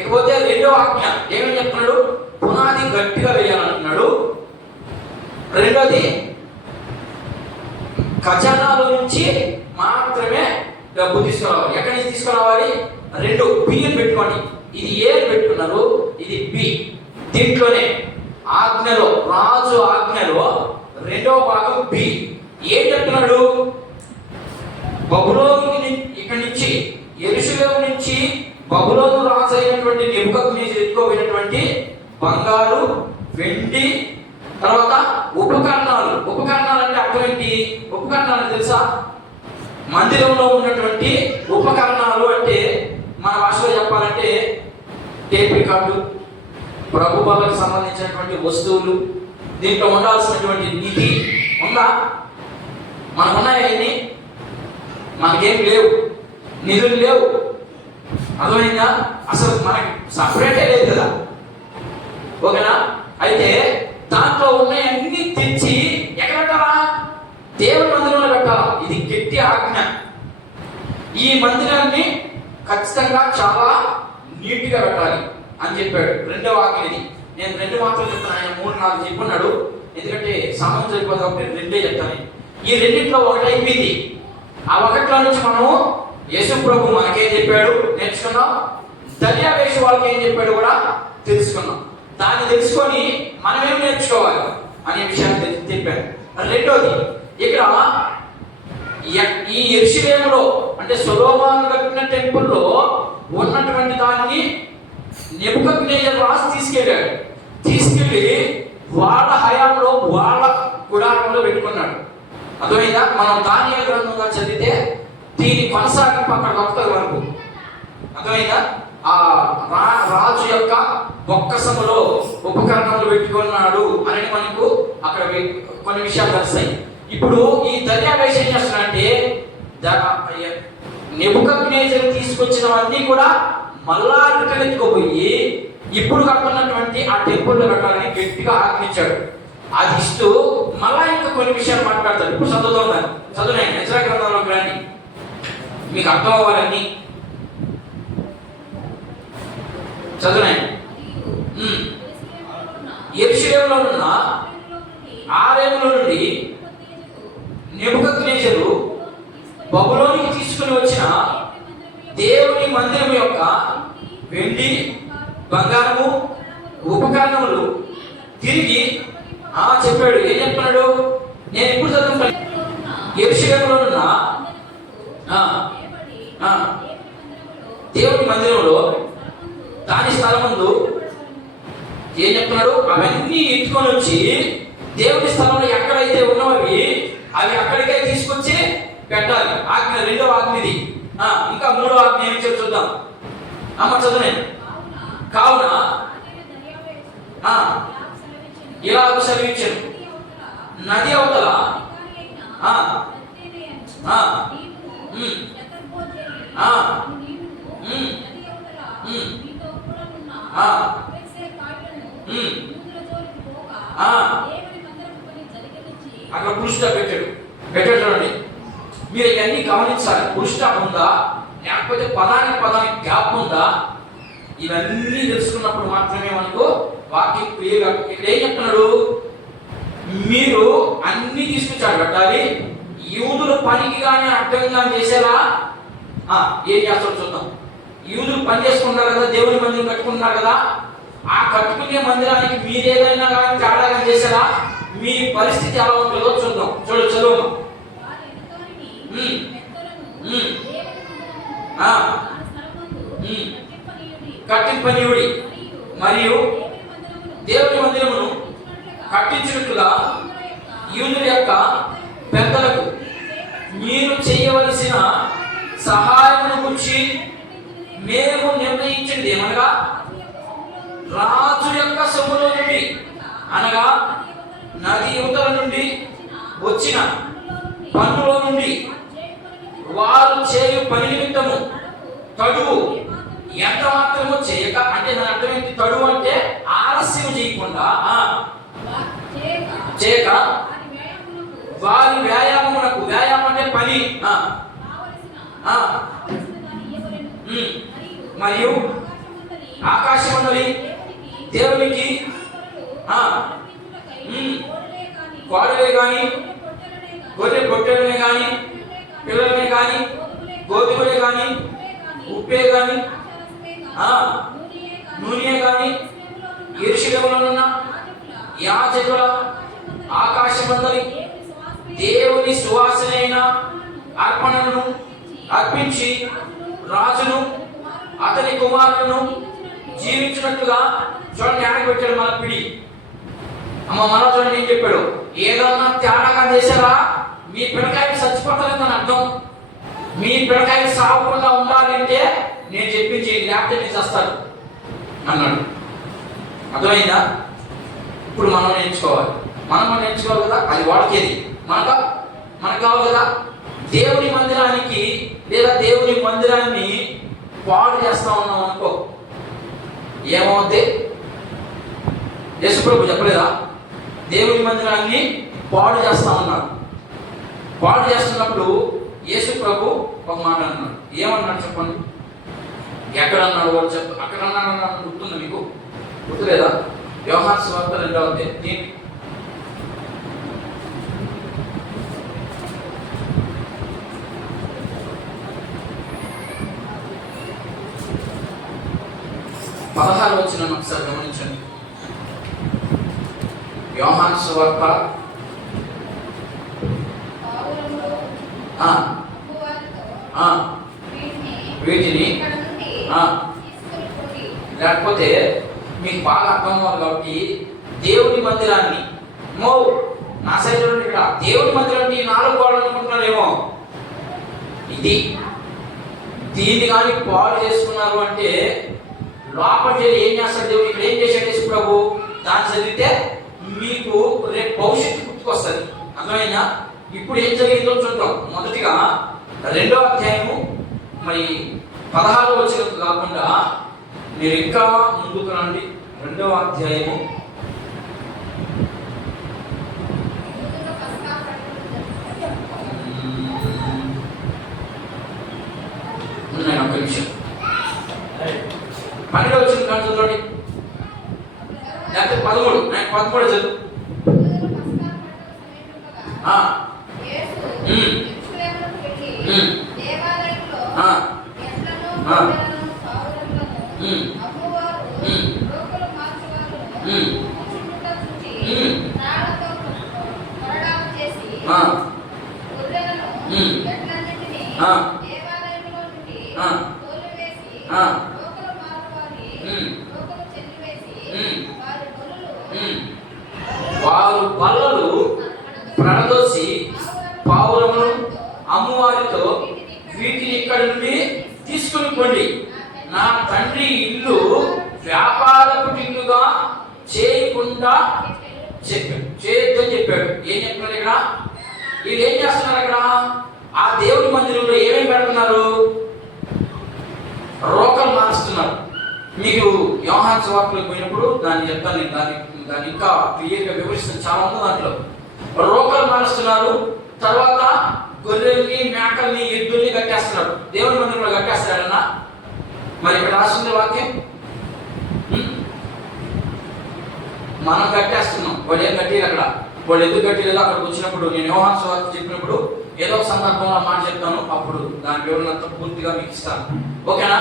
ఇకపోతే రెండో ఆజ్ఞ ఏమని చెప్తున్నాడు? పునాది గట్టిగా వేయాలంటున్నాడు. రెండోది ఖజానాలో నుంచి మాత్రమే డబ్బు తీసుకురావాలి. ఎక్కడి నుంచి తీసుకురావాలి? 2 బియ్యం పెట్టుకోండి. ఇది ఏ పెట్టుకున్నారు, ఇది బి. దీంట్లోనే ఆజ్ఞలో, రాజు ఆజ్ఞలో రెండవ భాగం బి. ఏం చెప్తున్నాడు? బబులోను ఇక్కడి నుంచి యెరూషలేము నుంచి బబులోను రాజు అయినటువంటి నెబుకద్నెజరు ఎత్తుకోబోయినటువంటి బంగారు, వెండి, తర్వాత ఉపకరణాలు. ఉపకరణాలు అంటే అర్థం ఏంటి? ఉపకరణాలు తెలుసా? మందిరంలో ఉన్నటువంటి ఉపకరణాలు అంటే మన భాషలో చెప్పాలంటే టేప్ రికార్డు, ప్రభు బలకు సంబంధించినటువంటి వస్తువులు, దీంట్లో ఉండాల్సినటువంటి నిధి ఉందా? మనకున్నాయా? ఇన్ని మనకేం లేవు, నిధులు లేవు. అర్థమైందా? అసలు మనకి సపరేటే లేదు కదా, ఓకేనా? అయితే దాంట్లో ఉన్నాయన్నీ తెచ్చి ఎక్కడ పెట్టాలా? దేవుని మందిరంలో పెట్టాలా. ఇది గట్టి ఆజ్ఞ. ఈ మందిరాన్ని ఖచ్చితంగా చాలా నీట్గా పెట్టాలి అని చెప్పాడు. రెండవ ఆజ్ఞ ఇది. నేను 2 మాత్రం చెప్తాను, ఆయన 3-4 చెప్పున్నాడు. ఎందుకంటే సమయం సరిపోదు కాబట్టి 2 చెప్తాను. ఈ రెండింటిలో ఒకటి అయిపోయింది. ఆ ఒకటిలో నుంచి మనము యేసు ప్రభు మనకేం చెప్పాడు నేర్చుకున్నాం, దర్యావేషు వాళ్ళకి ఏం చెప్పాడు కూడా తెలుసుకున్నాం. దాన్ని తెలుసుకొని మనం ఏం నేర్చుకోవాలి అనే విషయాన్ని చెప్పాడు. రెండోది, ఇక్కడ ఈ యెరూషలేములో అంటే సొలొమోను కట్టిన టెంపుల్లో ఉన్నటువంటి దాన్ని నెబుకద్నెజరు రాజు తీసుకెళ్ళి వాళ్ళ హయాంలో వాళ్ళ గుడారంలో పెట్టుకున్నాడు. అర్థమైందా? మనం దానియేలు గ్రంథంగా చదివితే దీని కొనసాగింపు అక్కడ వస్తుంది వరకు. అర్థమైందా? ఆ రాజు యొక్క బొక్కసములో ఉపకరణాలు పెట్టుకున్నాడు అని మనకు అక్కడ కొన్ని విషయాలు తెలుస్తాయి. ఇప్పుడు ఈ దర్యావేషు ఏం చేస్తున్నాడంటే నెబుకద్నెజరు తీసుకొచ్చినవన్నీ కూడా మళ్ళా రిటర్న్ ఎత్తుకుపోయి ఇప్పుడు కట్టున్నటువంటి ఆ టెంపుల్లో కట్టాలని గట్టిగా ఆజ్ఞించాడు. అది ఇస్తూ మళ్ళా ఇంకా కొన్ని విషయాలు మాట్లాడతాడు. ఇప్పుడు చదువుతున్నాను ఎజ్రా గ్రంథంలోకి రండి, మీకు అర్థం అవ్వాలని. చదువునాయి. యెరూషలేములో ఉన్న ఆలయంలో నుండి నెబుకద్నెజరు బబులోనికి తీసుకుని వచ్చిన దేవుని మందిరం యొక్క వెండి బంగారము ఉపకరణములు తిరిగి చెప్పాడు. ఏం చెప్తున్నాడు? నేను ఇప్పుడు చదువుతాను. యెరూషలేములో ఉన్న దేవుని మందిరంలో దాని స్థలమందు ఏం చెప్తున్నాడు? అవన్నీ ఎత్తుకొని వచ్చి దేవుని స్థలంలో ఎక్కడైతే ఉన్నవి అవి అక్కడికే తీసుకొచ్చి పెట్టాలి. ఆజ్ఞ, రెండవ ఆజ్ఞ ఇది. ఇంకా మూడవ ఆజ్ఞ ఏమి చెప్పి చూద్దాం. అమ్మ చదువునే. కావున ఇలా సెలవిచ్చాను, నది అవతల అక్కడ పురుషుడా పెట్టాడు చూడండి. మీరు ఇవన్నీ గమనించాలి. పురుషుడా ఉందా, లేకపోతే పదానికి గ్యాప్ ఉందా? ఇవన్నీ తెలుసుకున్నప్పుడు మాత్రమే మనకు వాక్యం క్లియర్గా. ఇక్కడ ఏం చెప్తున్నాడు? మీరు అన్ని తీసుకొచ్చాడు పెట్టాలి. యూదులు పనికి కానీ అర్థం కానీ చేశారా? ఏం చేస్తారో చూద్దాం. యూదులు పని చేసుకుంటారు కదా, దేవుని మందిరం కట్టుకుంటున్నారు కదా. ఆ కట్టుకునే మందిరానికి మీరేదైనా కానీ తేడా కానీ చేశారా? మీ పరిస్థితి ఎలా ఉంటుందో చూద్దాం. చదువు. కట్టింపనీయుడి మరియు దేవుని మందిరమును కట్టించినట్లుగా యూదుల యొక్క పెద్దలకు మీరు చేయవలసిన సహాయమును గురించి మేము నిర్ణయించింది ఏమనగా, రాజు యొక్క సొమ్ములో నుండి అనగా నది యువతల నుండి వచ్చిన పన్నులో నుండి వారు చేయు పని నిమిత్తము తడువు ఎంత మాత్రము చేయక, అంటే దాని అర్థం ఏంటి? తడువు అంటే ఆలస్యం చేయకుండా చేయక వారి వ్యాయామమునకు, వ్యాయామం అంటే పని, మరియు ఆకాశమండలి దేవునికి కోడలే గాని, గొర్రె పొట్టెలనే గాని, పిల్లలనే గాని, గోధుమలే గాని, ఉప్పే గాని, నూనె గాని, యెరూషలేములోనున్న యాజకుల ఆకాశమందలి దేవుని సువాసనైన అర్పణను అర్పించి రాజును అతని కుమారులను జీవించినట్లుగా చూడండి. ఆడబెట్టాడు మన పిడి. అమ్మ మన చూడండి ఏం చెప్పాడు? ఏదన్నా తేడాగా చేశారా? మీ పిడకాయలు చచ్చిపోతారని అర్థం. మీ పిడకాయలు సాగకుండా ఉండాలంటే నేను చెప్పించి లేకపోతే నేను చేస్తాను అన్నాడు. అర్థమైందా? ఇప్పుడు మనం నేర్చుకోవాలి కదా. అది వాడికేది మనకు కావాలి కదా. దేవుని మందిరానికి లేదా దేవుని మందిరాన్ని పాడు చేస్తా ఉన్నాం అనుకో, ఏమవుతే? యేసుప్రభు చెప్పలేదా? దేవుని మందిరాన్ని పాడు చేస్తా ఉన్నారు. పాడు చేస్తున్నప్పుడు యేసుప్రభు ఒక మాట అన్నాడు. ఏమన్నాడు చెప్పండి? ఎక్కడ అన్నాడు వాడు చెప్పు. అక్కడ అన్నాడు గుర్తుందా మీకు? గుర్తులేదా? యోహాను సువార్త 2వ అధ్యాయం 16వ వచనం ఒకసారి గమనించండి. యోహాను సువార్త వీటిని లేకపోతే మీకు బాగా అర్థం అవ్వాలి కాబట్టి దేవుని మందిరాన్ని నా సైడ్ ఇక్కడ దేవుని మందిరాన్ని 4 గోడలు అనుకుంటున్నారేమో. ఇది దీన్ని కానీ పాడు చేసుకున్నారు అంటే లోపల ఏం చేస్తాడు దేవుడు? ఇక్కడ ఏం చేశాడు యేసు ప్రభు? దాన్ని చదివితే మీకు రేపు భవిష్యత్తు గుర్తుకొస్తుంది. అర్థమైనా? ఇప్పుడు ఏం జరిగిందో చూద్దాం. మొదటిగా 2వ అధ్యాయము మరి 16వ వచనం కాకుండా మీరు ఇంకా ముందుకు రండి. 2వ అధ్యాయము ఒక నిమిషం 12వ వచనం లేకపోతే 13 నేను 13 చదువు. ఆ. వారు బల్లలు ప్రణదోసి పావురమును అమ్మవారితో వీటిని ఇక్కడి నుండి తీసుకుని పోండి, నా తండ్రి ఇల్లు వ్యాపారపు ఇల్లుగా చేయకుండా చేయొద్దని చెప్పాడు. ఏం చెప్తున్నారు ఇక్కడ? వీళ్ళు ఏం చేస్తున్నారు ఇక్కడ? ఆ దేవుడి మందిరంలో ఏమేమి పెడుతున్నారు? రోకలు మారుస్తున్నారు. మీకు యోహాను సువార్తలోకి పోయినప్పుడు దాన్ని చెప్తాను, దాన్ని ఇంకా క్లియర్గా వివరిస్తాను. చాలా ఉంది దాంట్లో. రోకలు మారుస్తున్నారు, తర్వాత గొర్రెల్ని మేకల్ని ఎద్దుల్ని కట్టేస్తున్నాడు. దేవుడి మందిరంలో కట్టేస్తాడన్నా? మరి ఇక్కడ రాస్తుంది వాక్యం, మనం కట్టేస్తున్నాం. వాళ్ళు ఏం కట్టేది అక్కడ, వాళ్ళు ఎందుకు కట్టేది అక్కడికి వచ్చినప్పుడు నేను యోహాను సువార్త చెప్పినప్పుడు ఏదో ఒక సందర్భంలో మాట చెప్తాను, అప్పుడు దాని వివరణంతా పూర్తిగా మీకు ఇస్తాను. ఓకేనా?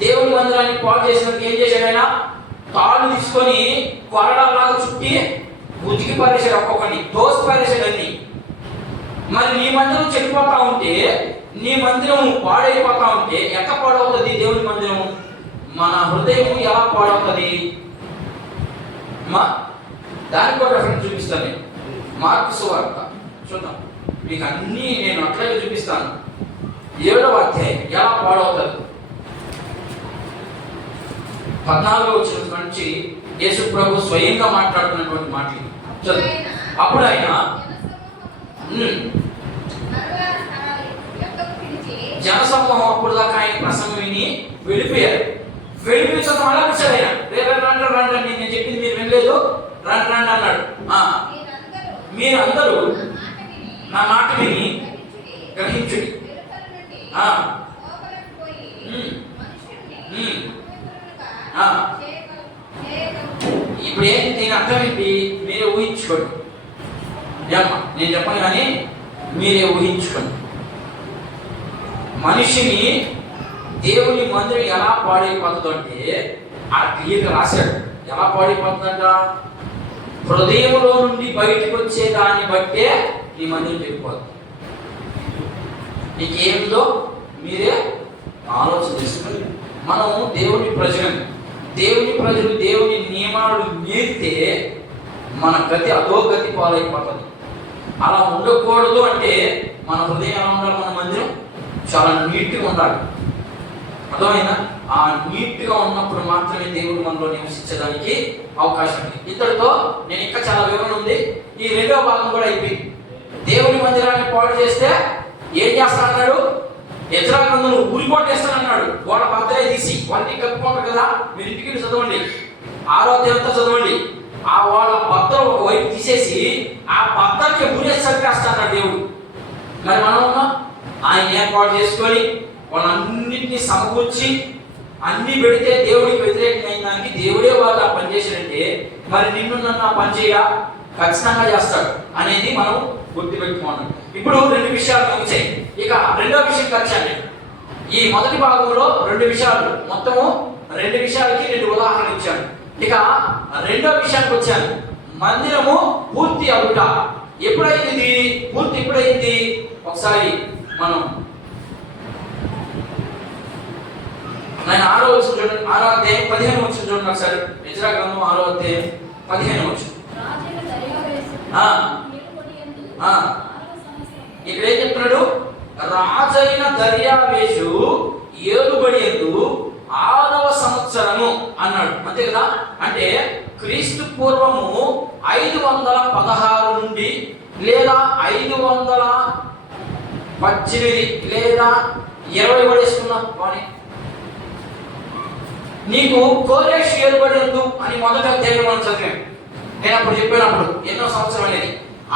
దేవుని మందిరాన్ని పాడు చేసినందుకు ఏం చేశాడు ఆయన? తాళ్ళు తీసుకొని కొరడాలాగా చుట్టి ఉతికి పారేశాడు, ఒక్కొక్కడిని దోసి పారేశాడు అన్ని. మరి నీ మందిరం చెడిపోతా ఉంటే, నీ మందిరం పాడైపోతా ఉంటే ఎట్లా పాడవుతుంది దేవుని మందిరం? మన హృదయం ఎలా పాడవుతుంది? దానికి కూడా రెఫరెన్స్ చూపిస్తాను నేను. మార్కు సువార్త చూద్దాం, మీకు అన్నీ నేను అట్లాగే చూపిస్తాను. 7వ అధ్యాయం ఎలా పాడవుతుంది. 14వ వచనం నుంచి యేసు ప్రభు స్వయంగా మాట్లాడుతున్నటువంటి మాటలు చదువు. అప్పుడు ఆయన జనసమూహం అప్పుడు దాకా ఆయన ప్రసంగం విని వెళ్ళిపోయారు. వెళ్ళిపోయిన మళ్ళా పిలిచాడు ఆయన, రండి రండి రండి, నేను చెప్పింది మీరు వినలేదు, రండి రండి అన్నాడు. మీరందరూ నా మాట విని గ్రహించుడి. ఇప్పుడు ఏంటి దీని అర్థం ఏంటి? మీరే ఊహించుకోండి. నేను చెప్పను కానీ మీరే ఊహించుకోండి. మనిషిని దేవుని మందిరం ఎలా పాడైపోతుందో అంటే ఆ క్లియర్గా రాశాడు. ఎలా పాడైపోతుందంట? హృదయంలో నుండి బయటకు వచ్చే దాన్ని బట్టే ఈ మందిరం చెడిపోతుంది. నీకేందో మీరే ఆలోచన చేసుకోండి. మనం దేవుని ప్రజలు దేవుని నియమాలు మీరితే మన గతి అదో గతి పాలైపోతుంది. అలా ఉండకూడదు అంటే మన హృదయం ఎలా ఉండాలి? మన మందిరం చాలా నీట్గా ఉండాలి. అర్థమైనా? ఆ నీట్గా ఉన్నప్పుడు మాత్రమే దేవుడు మనలో నివసించడానికి అవకాశం ఉంది. ఇతడితో నేను ఇంకా చాలా వివరణ ఉంది. ఈ 2వ భాగం కూడా అయిపోయింది. దేవుని మందిరాన్ని పాడు చేస్తే ఏం చేస్తానన్నాడు? ఎజ్రా గ్రంథంలో ఊరిపోటేస్తానన్నాడు. గోడ బద్దలే తీసి వాళ్ళని కప్పుకుంటారు కదా, మీరు ఇంటికి చదవండి, 6వ అధ్యాయం చదవండి. ఆ వాళ్ళ బద్దలు ఒక వైపు తీసేసి ఆ బద్దలకి ఊరేసి చంపేస్తాడు దేవుడు. మరి మనం ఆయన ఏర్పాటు చేసుకొని వాళ్ళన్నింటినీ సమకూర్చి అన్ని పెడితే దేవుడికి వ్యతిరేకమైన దానికి దేవుడే వాళ్ళు ఆ పని చేశాడంటే మరి నిన్ను నన్ను ఆ పని చేయ ఖచ్చితంగా చేస్తాడు అనేది మనం గుర్తుపెట్టుకోండి. ఇప్పుడు 2 విషయాలు ముగిసాయి. ఇక 2వ విషయంకి వచ్చాను. ఈ మొదటి భాగంలో 2 విషయాలు, మొత్తము 2 విషయాలకి 2 ఉదాహరణలు ఇచ్చాను. ఇక 2వ విషయానికి వచ్చాను. మందిరము పూర్తి అవుట. ఎప్పుడైంది ఇది పూర్తి? ఎప్పుడైంది? ఒకసారి మనం నేను 6వ వచనం చూడండి. 6వ అధ్యాయం 15వ వచనం చూడండి ఒకసారి. ఎజ్రా గ్రంథం 6వ అధ్యాయం 15వ వచనం. ఇక్కడ ఏం చెప్తున్నాడు? రాజైన దర్యావేషు ఏలుబడి యందు 6వ సంవత్సరము అన్నాడు. అంతే కదా? అంటే క్రీస్తు పూర్వము 516 నుండి లేదా 518 లేదా 20 పడేసుకున్నాం. కానీ నీకు కోరేష్ ఏలుబడి యందు అని మొదట అధ్యాయం మనం చదివాం. నేను అప్పుడు చెప్పినప్పుడు ఎన్నో సంవత్సరం అనేది,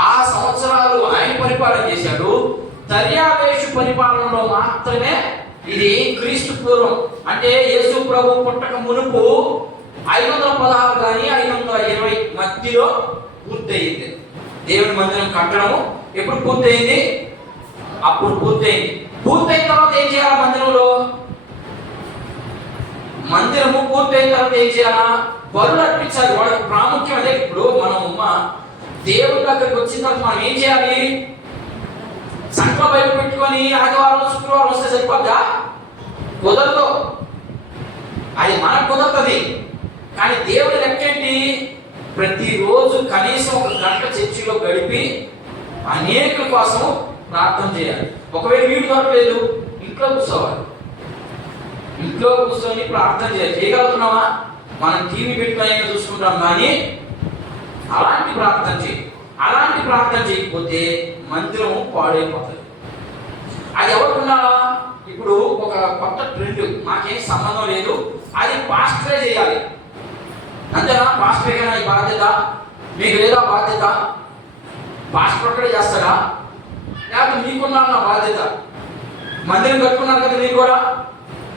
ఆ సంవత్సరాలు ఆయన పరిపాలన చేశాడు. దర్యావేషు పరిపాలనలో మాత్రమే ఇది క్రీస్తు పూర్వం. అంటే యేసు ప్రభు పుట్టక మునుపు 516 కానీ 520 మధ్యలో పూర్తయింది. దేవుని మందిరం కట్టడము ఎప్పుడు పూర్తయింది? అప్పుడు పూర్తయింది. పూర్తయిన తర్వాత ఏం చేయాలి? మందిరము పూర్తయిన తర్వాత ఏం చేయాలా? బలులు అర్పించాలి. వాళ్ళకి ప్రాముఖ్యం అదే. ఇప్పుడు మనం దేవుడి దగ్గరికి వచ్చిన తర్వాత మనం ఏం చేయాలి? సంఖ్య బయట పెట్టుకొని ఆదివారం శుక్రవారం వస్తే సరిపోద్దా? కుదరదు. అది మనకు కుదరతుంది. కానీ దేవుడి లెక్కేంటి? ప్రతిరోజు కనీసం 1 గంట చర్చిలో గడిపి అనేకుల కోసం ప్రార్థన చేయాలి. ఒకవేళ వీడు దొరకలేదు, ఇంట్లో కూర్చోవాలి. ఇంట్లో కూర్చొని ప్రార్థన చేయాలి. చేయగలుగుతున్నావా? మనం టీవీ పెట్టుకొని చూసుకుంటాం, కానీ అలాంటి ప్రార్థన చేయకపోతే మందిరం పాడైపోతుంది. అది ఎవరుకున్నా ఇప్పుడు ఒక కొత్త ట్రెండ్, మాకేం సంబంధం లేదు, అది పాస్టరే చేయాలి అంతేనా? పాస్టరే కానీ ఈ బాధ్యత మీకు లేదా? బాధ్యత పాస్టర్ ఒక్కడే చేస్తారా? లేకపోతే మీకున్నా బాధ్యత? మందిరం కట్టుకున్నారు కదా మీరు కూడా,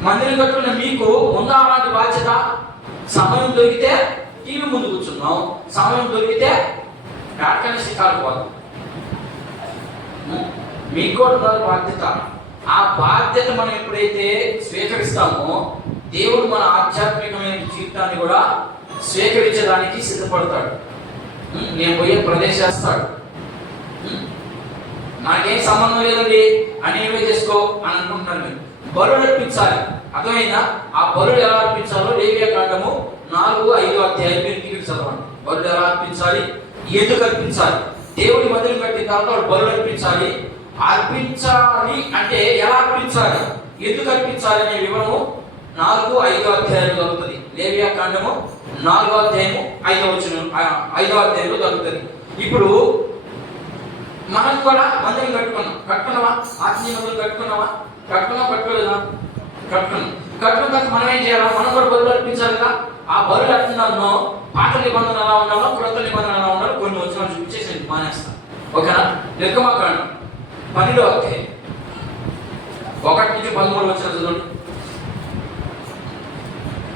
మందిరం కట్టుకున్న మీకు ఉందా అలాంటి బాధ్యత? సమయం దొరికితే టీవీ ముందు కూర్చున్నాం, సమయం దొరికితే వ్యాఖ్యాన శిఖాలు పోదాం. మీకు కూడా ఉండాలి బాధ్యత. ఆ బాధ్యత మనం ఎప్పుడైతే స్వీకరిస్తామో దేవుడు మన ఆధ్యాత్మికమైన జీవితాన్ని కూడా స్వీకరించడానికి సిద్ధపడతాడు. నేను పోయే ప్రదేశేస్తాడు. నాకేం సంబంధం లేదండి అని ఏమీ చేసుకో అని అనుకుంటున్నాను. మీరు బలులు అర్పించాలి. అర్థమైందా? ఆ బలులు ఎలా అర్పించాలో లేవియాకాండము 4-5 అధ్యాయం మీరు తిరిగి చదవండి. బలులు ఎలా అర్పించాలి, ఎందుకు అర్పించాలి? దేవుడి మందిరం కట్టిన తర్వాత బలులు అర్పించాలి. అర్పించాలి అంటే ఎలా అర్పించాలి, ఎందుకు అర్పించాలి అనే వివరము 4-5 అధ్యాయంలో దొరుకుతుంది. లేవియాకాండము 4వ అధ్యాయము 5వ అధ్యాయంలో దొరుకుతుంది. ఇప్పుడు మనం కూడా మందిరం కట్టుకున్నావా? ఆత్మీయ మందిరం కట్టుకున్నావా? కట్టుకోలేదా? కట్టుకున్న తర్వాత మనం ఏం చేయాలా? మనం కూడా బలులు అర్పించాలి కదా. ఆ బలులు అర్పించాలో పాత నిబంధన ఎలా ఉండాలో, క్రొత్త నిబంధన ఎలా ఉండాలో కొన్ని వచ్చిన చూపించేసి నేను మానేస్తాను. ఓకేనా? నిర్గమకాండం 12వ అధ్యాయం 1-13 వచ్చిన చదవండి.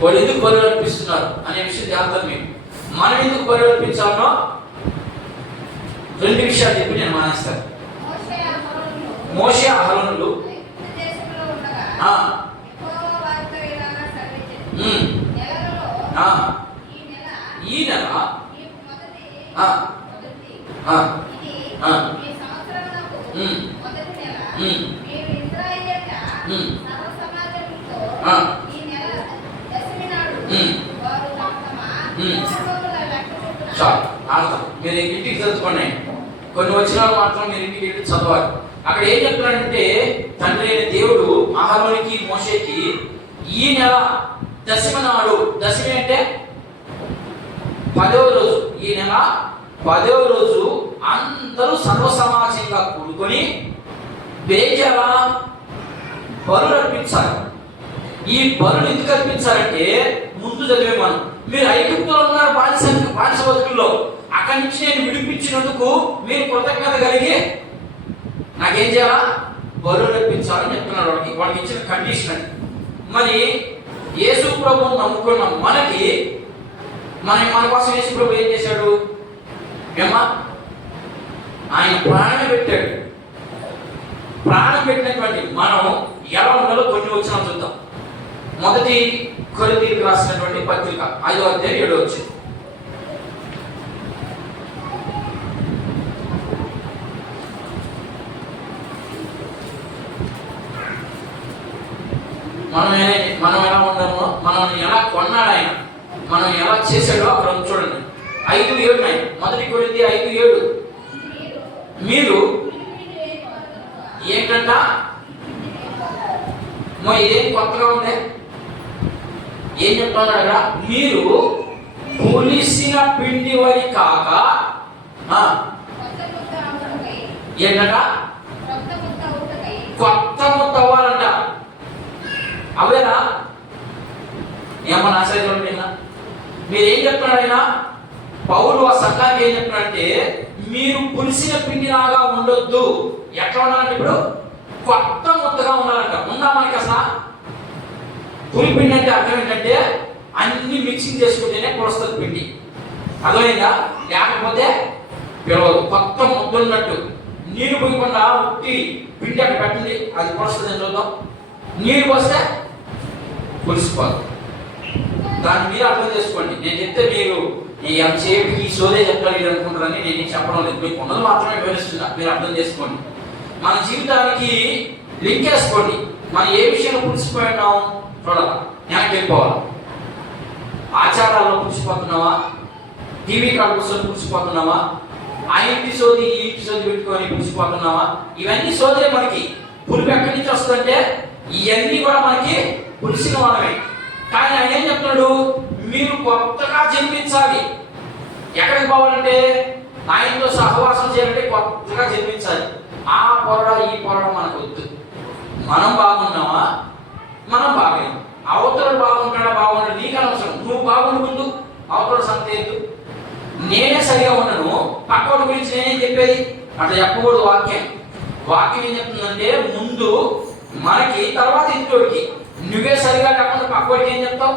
వాళ్ళు ఎందుకు బలులు అర్పిస్తున్నారు అనే విషయం జాగ్రత్త. మీకు మనం ఎందుకు బలులు అర్పించాలనో 2 విషయాలు చెప్పి నేను మానేస్తాను. మోషే అహరోనులు ఈ నెల మీరు ఇంటికి చదువుకోండి. కొన్ని వచనాలు మాత్రం మీరు ఇంటికి వెళ్ళి చదవాలి. అక్కడ ఏం చెప్తున్నాడంటే, తండ్రి అయిన దేవుడు అహరోనుకి మోషేకి ఈ నెల దశమి నాడు, దశమి అంటే 10వ రోజు, ఈ నెల 10వ రోజు అందరూ సర్వసమాజంగా కూడుకొని బేజారా బలులు అర్పించాలి. ఈ బలులు ఎందుకు అర్పించాలంటే, ముందు చదివే మనం, మీరు ఐగుప్తులో ఉన్నారు బానిస బతుకుల్లో, అక్కడి నుంచి నేను విడిపించినందుకు మీరు కృతజ్ఞత కలిగి నాకేం చేయాలా? బలులు అర్పించాలని చెప్తున్నాడు. వాడికి ఇచ్చిన కండిషన్ అది. మరి యేసు ప్రభువును నమ్ముకున్న మనకి మన కోసం యేసు ప్రభు ఏం చేశాడు? ఆయన ప్రాణం పెట్టాడు. ప్రాణం పెట్టినటువంటి మనం ఎలా ఉండాలో కొన్ని వచనాలు చూద్దాం. 1 కొరింథీయులకు రాసినటువంటి పత్రిక 5వ అధ్యాయం 7వ వచనం. మనం ఎలా ఉన్నామో, మనం ఎలా కొన్నాడు ఆయన, మనం ఎలా చేశాడో అక్కడ చూడండి. 5:7 1 కొరింథీ 5:7 మీరు ఏంటంట? ఇదేం కొత్తగా ఉందే? ఏం చెప్తున్నాడు అక్కడ? మీరు పులిసిన పిండి వరి కాక ఏంటంట? కొత్త ముద్ద అవ్వాలంట. అవేనా? ఏమన్నా ఆశ్చర్యం? మీరు ఏం చెప్తున్నాడు ఆయన? పౌలు ఆ సంఘానికి ఏం చెప్తున్నాడంటే, మీరు పులిసిన పిండిలాగా ఉండొద్దు. ఎట్లా ఉండాలంటే ఇప్పుడు కొత్త ముద్దగా ఉండాలంట. ఉందా మనకి అసలు? పులి పిండి అంటే అర్థం ఏంటంటే అన్ని మిక్సింగ్ చేసుకుంటేనే పొడుస్తుంది పిండి. అర్థమైందా? లేకపోతే పిలవదు. కొత్త ముద్దున్నట్టు నీరు పోయకుండా ఉట్టి పిండి అక్కడ పెట్టండి, అది పొడుస్తుంది చూద్దాం. నీరు పోస్తే పులిసిపోదు. దాన్ని మీరు అర్థం చేసుకోండి. నేను చెప్తే మీరు ఈ ఎంతసేపు ఈ సోదే చెప్తాను అనుకుంటారని నేను చెప్పడం లేదు, మీకు ఉన్నది మాత్రమే వివరిస్తున్నా, మీరు అర్థం చేసుకోండి. మన జీవితానికి లింక్ వేసుకోండి. మనం ఏ విషయంలో పులిసిపోయినాం చూడాలి, వెనక్కి వెళ్ళిపోవాలి. ఆచారాల్లో పులిసిపోతున్నావా? టీవీ కాడ కూర్చొని పులిసిపోతున్నావా? ఆ ఇంటి సోది ఈ ఇంటి సోది పెట్టుకొని పులిసిపోతున్నావా? ఇవన్నీ సోదరే. మనకి పులుపు ఎక్కడి నుంచి వస్తుందంటే ఇవన్నీ కూడా మనకి పులిసిన వాళ్ళమే. కానీ ఆయన ఏం చెప్తున్నాడు? మీరు కొత్తగా జన్మించాలి. ఎక్కడికి పోవాలంటే ఆయనతో సహవాసం చేయాలంటే కొత్తగా జన్మించాలి. ఆ పొరడ ఈ పొరడ మనకు వద్దు. మనం బాగున్నావా? మనం బాగలేము. అవతల బాగుంటాడా బాగున్నాడు నీకు అనవసరం. నువ్వు బాగుండు ముందు, అవతల సంగతి ఏందు. నేనే సరిగా ఉన్నాను, పక్కవాడి గురించి నేనేం చెప్పేది? అట్లా చెప్పకూడదు. వాక్యం ఏం చెప్తుందంటే ముందు మనకి, తర్వాత ఇంకోటికి. నువ్వే సరిగా లేకుండా పక్కవాడికి ఏం చెప్తావు?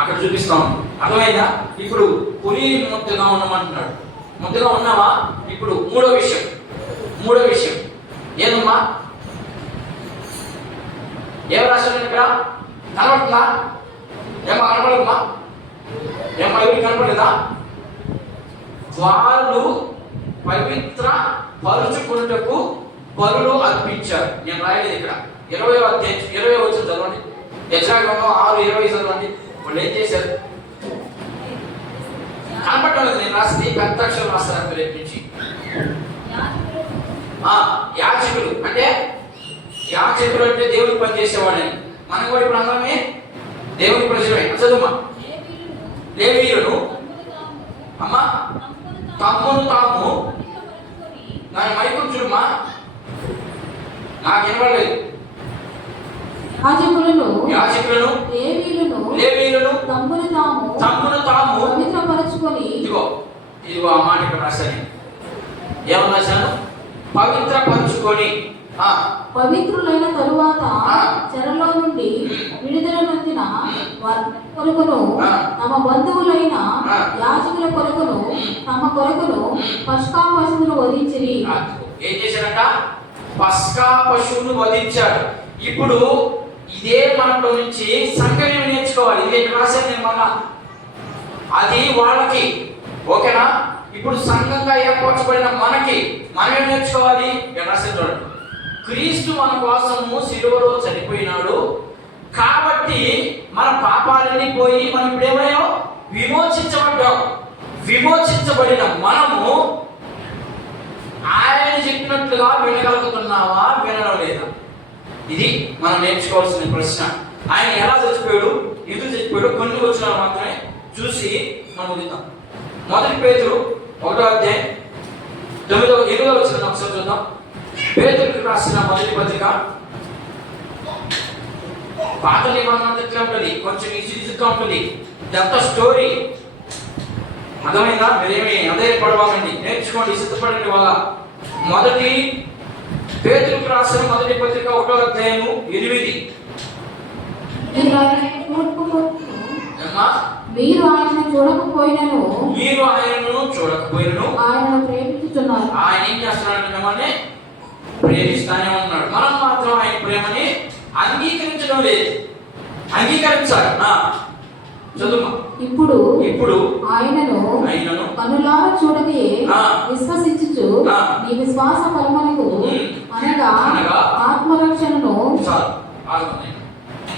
అక్కడ చూపిస్తాం. అర్థమైందా? ఇప్పుడు పులి ముద్దగా ఉన్నామంటున్నాడు. ముద్దగా ఉన్నావా? ఇప్పుడు మూడో విషయం ఏదమ్మా? ఏం రాశాడు ఇక్కడ? కనబడుతుందా? ఏమో కనపడదమ్మా? ఏమో ఎవరికి కనపడలేదా? వాళ్ళు పవిత్ర పరుచుకున్నటకు బలులు అర్పించారు. నేను రాయలేదు ఇక్కడ. 20వ అధ్యాయం 20 వచ్చిన చదవండి. యెషయా 6:20 చదవండి. వాళ్ళు ఏం చేశారు? కనపడలేదు. నేను రాసింది పెద్ద అక్షరం రాస్తాను రేపు నుంచి. యాజకులు అంటే దేవుడికి పని చేసేవాడని. మనం కూడా ఇప్పుడు అందరమే దేవుని ప్రజలే. చదువుమా. లేవీయులను అమ్మా తమ్మును తాము దాని మైకు చూడమ్మా, నాకు వినపడలేదు. యాజకులను లేవీయులను తమ్మును తాము పవిత్రపరచుకొని. ఇదిగో ఆ మాట ఇక్కడ రాశాను. ఏమన్నా రాశాను? పవిత్రపరచుకొని. పవిత్రులైన తరువాత చెరలో నుండి విడుదల నొందిన కొరకును తమ బంధువులైన యాజకుల కొరకును తమ కొరకును పస్కా పశువును వధించిరి. ఏం చేశారంట? పస్కా పశువును వధించారు. ఇప్పుడు ఇదే మనలో నుంచి సంఘం నేర్చుకోవాలి. ఇది రాశాను నేను మళ్ళా. అది వాళ్ళకి ఓకేనా? ఇప్పుడు సంఘంగా ఏర్పరచబడిన మనకి మనమే నేర్చుకోవాలి. రాశాను చూడండి. క్రీస్తు మన కోసము సిలువలో చనిపోయినాడు కాబట్టి మన పాపాలన్నీ పోయి మనం ఇప్పుడేమయ్యో విమోచించబడ్డాం. విమోచించబడిన మనము ఆయన చెప్పినట్లుగా వినగలుగుతున్నావా, వినడం లేదా? ఇది మనం నేర్చుకోవాల్సిన ప్రశ్న. ఆయన ఎలా చచ్చిపోయాడు, ఎందుకు చచ్చిపోయాడు, కొన్ని వచనాలు మాత్రమే చూసి మనం ముగిద్దాం. 1 పేతురు 1వ అధ్యాయం 8వ వచనం ఒకసారి చూద్దాం. పేతురుకు రాసిన మొదటి పత్రిక. పాత నిబంధన ఎట్లా ఉంటుంది? కొంచెం ఈజీగా ఉంటుంది. ఇదంతా స్టోరీ. అర్థమైందా? మీరేమి అదే పడవాలండి, నేర్చుకోండి, సిద్ధపడండి. వాళ్ళ మొదటి పేతురుకు రాసిన మొదటి పత్రిక 1వ అధ్యాయం 8. మీరు ఆయనను చూడకపోయినను ఆయనను ప్రేమించుచున్నారు. ఆయన ఏం చేస్తున్నాడంటే మిమ్మల్ని ప్రేమిస్తానే ఉన్నాడు. మనం మాత్రం ఆయన ప్రేమని అంగీకరించడం లేదు. అంగీకరించాలి. చదువు. ఇప్పుడు ఆయనను కనులారా చూడకే విశ్వసించుచు నీ విశ్వాస ఫలమునకు అనగా ఆత్మరక్షణను.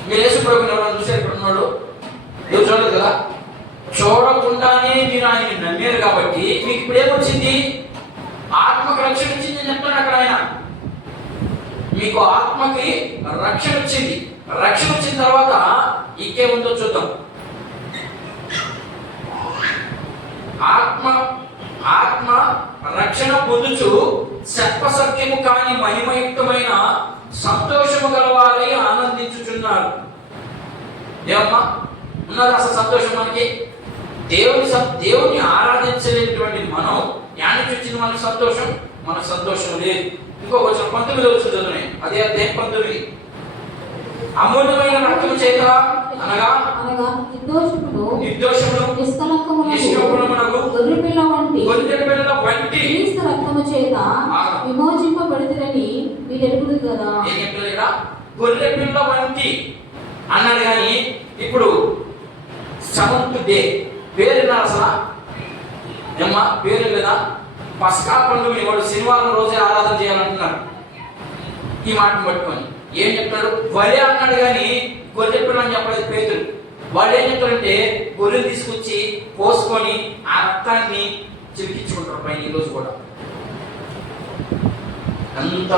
మీరు యేసు ప్రభువుని ఎవరైనా చూసారు? ఇక్కడ ఉన్నాడు, ఎవరు చూడలేదు కదా? చూడకుండానే మీరు ఆయన నమ్మారు కాబట్టి మీకు ఇప్పుడు ఏమొచ్చింది? ఆత్మకు రక్షణ వచ్చింది అని చెప్తాడు అక్కడ ఆయన. మీకు ఆత్మకి రక్షణ వచ్చింది. రక్షణ వచ్చిన తర్వాత ఇంకేముందో చూద్దాం. ఆత్మ రక్షణ పొందుచు సత్యము కాని మహిమయుక్తమైన సంతోషము గలవారై ఆనందించుచున్నారు. ఏమమ్మా ఉన్నది అసలు సంతోషం మనకి? దేవుని ఆరాధించలేనటువంటి మనం యానికి వచ్చింది మనకు సంతోషం? మనకు సంతోషం లేదు. ఇంకో వచ్చిన 19 చదువుతున్నాయి. అదే అధ్యాయం 19. అమూల్యమైన రక్తము చేత అనగా నిర్దోషమును నిష్కలంకమునకు గొర్రె పిల్ల వంటి క్రీస్తు రక్తము చేత విమోచింపబడితిరని మీరు ఎరుగుదు కదా. ఏం చెప్పలేదా? గొర్రె పిల్ల వంటి అన్నాడు. కానీ ఇప్పుడు సెవెంత్ డే పేరు విన్నారు అసలు? ఏమ్మా పేరు లేదా? పస్కా పండుగని వాడు శనివారం రోజే ఆరాధన చేయాలంటున్నాడు. ఈ మాటను పట్టుకొని ఏం చెప్తాడు? వరే అన్నాడు కానీ గొర్రె పిల్ల అని చెప్పలేదు పేతురు. వాడు ఏం చెప్తాడంటే గొర్రెలు తీసుకొచ్చి పోసుకొని ఆ రక్తాన్ని చిలికించుకుంటారు పైన ఈరోజు కూడా. అంత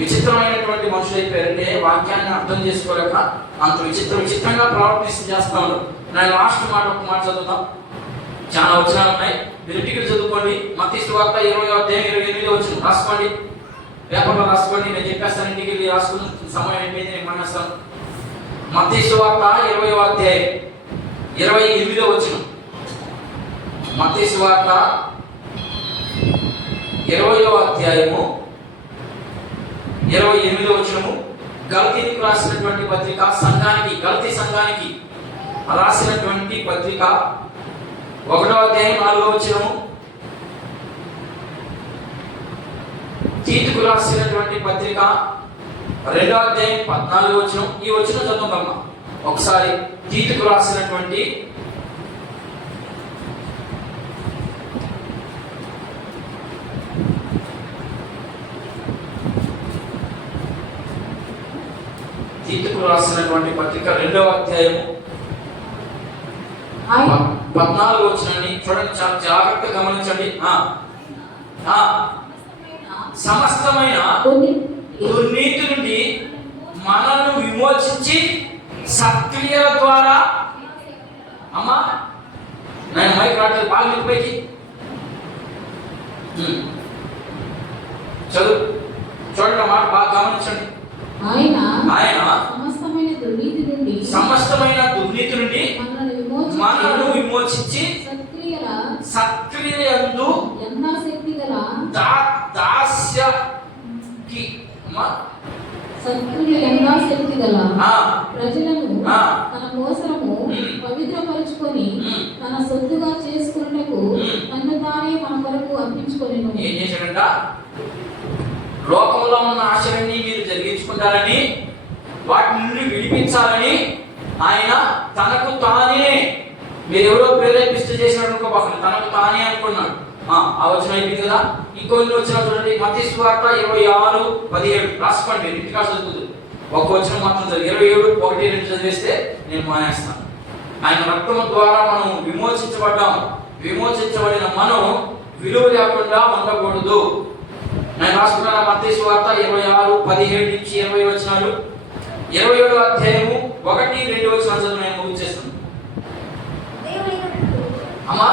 విచిత్రమైనటువంటి మనుషులు అయిపోయారంటే వాక్యాన్ని అర్థం చేసుకోలేక అంత విచిత్రంగా ప్రవర్తిస్తూ చేస్తా ఉన్నారు. నేను లాస్ట్ మాట ఒక మాట చదువుతాం. చాలా వచనాలు ఉన్నాయి, మీరు టికెట్ చదువుకోండి. మత్తయి సువార్త 20:28 వచ్చిన రాసుకోండి, పేపర్లో రాసుకోండి. నేను చెప్పేస్తాను, ఇంటికి వెళ్ళి రాసుకుని సమయం అయిపోయింది, నేను మానేస్తాను. మత్తయి సువార్త 20:28 వచ్చిన. మత్తయి సువార్త 20:28 వచనము. గలతీయులకు రాసినటువంటి పత్రిక సంఘానికి, గలతీ సంఘానికి రాసినటువంటి పత్రిక 1:4 తీతుకు రాసినటువంటి పత్రిక 2:14. ఈ వచనం చదువుతామా ఒకసారి. తీతుకు రాసినటువంటి పత్రిక 2:14 చూడండి, చాలా జాగ్రత్తగా గమనించండి. సమస్తమైన దుర్నీతి నుండి మనల్ని విమోచించి సత్క్రియల ద్వారా, అమ్మా నేను మైక్ రావట్లేదు, బాగా పైకి చదువు, చూడండి ఆ మాట బాగా గమనించండి. ఆయన సమస్తమైన దుర్నీతి నుండి మనల్ని విమోచించి సత్క్రియలందు దాస్యకి ప్రజలను తన కోసము పవిత్రపరుచుకొని తన సొత్తుగా చేసుకున్నకు తను తానే మన కొరకు అర్పించుకొనెను. ఏం చేశాడంట? లోకంలో ఉన్న ఆశలన్నీ మీరు జరిగించుకుంటారని, వాటి నుండి విడిపించాలని ఆయన తనకు తానే, మీరు ఎవరో ప్రేరేపిస్తూ చేసినట్టు తనకు తానే అనుకున్నాడు. ఆ వచనం అయిపోయింది కదా. ఇంకొన్ని వచ్చిన చూడండి, మత్తయి సువార్త 26:17 రాసుకోండి, మీరు ఇంటికా చదువుతుంది. ఒక వచనం మాత్రం చదివి 27:1-2 చదివేస్తే నేను మానేస్తాను. ఆయన రక్తము ద్వారా మనం విమోచించబడ్డాము. విమోచించబడిన మనం విలువ లేకుండా ఉండకూడదు. నేను రాసుకున్నాను మత్తయి సువార్త 26:17-20 వచనాలు. 27:1-2 వచనాలు చదువు, నేను ముగించేస్తాను. అమ్మా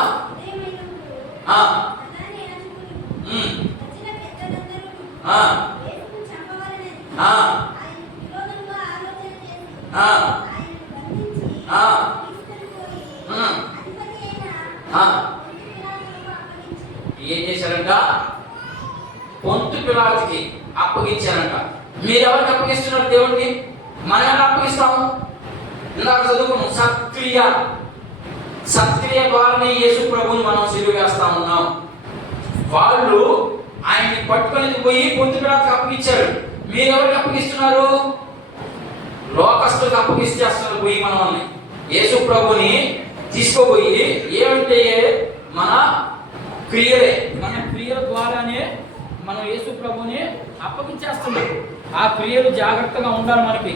ఏం చేశారంట? పొంతు పిలాతుకి అప్పగించారంట. మీరు ఎవరికి అప్పగిస్తున్నారు? దేవుడికి. మనం ఎలా అప్పగిస్తాము? ఇందాక చదువుకున్నాం, సత్క్రియ ద్వారానే యేసు ప్రభుని మనం సిలువ వేస్తా ఉన్నాం. వాళ్ళు ఆయన్ని పట్టుకొని పోయి పొంతు పిలాతుకి అప్పగించారు. మీరు ఎవరికి అప్పగిస్తున్నారు? లోకస్తులకు అప్పగిస్తేస్తున్నారు పోయి మనల్ని. యేసు ప్రభుని తీసుకోపోయి ఏమంటే మన క్రియలే, మన క్రియల ద్వారానే మనం యేసు ప్రభుని అప్పగించేస్తున్నాం. ఆ క్రియలు జాగ్రత్తగా ఉండాలి మనకి.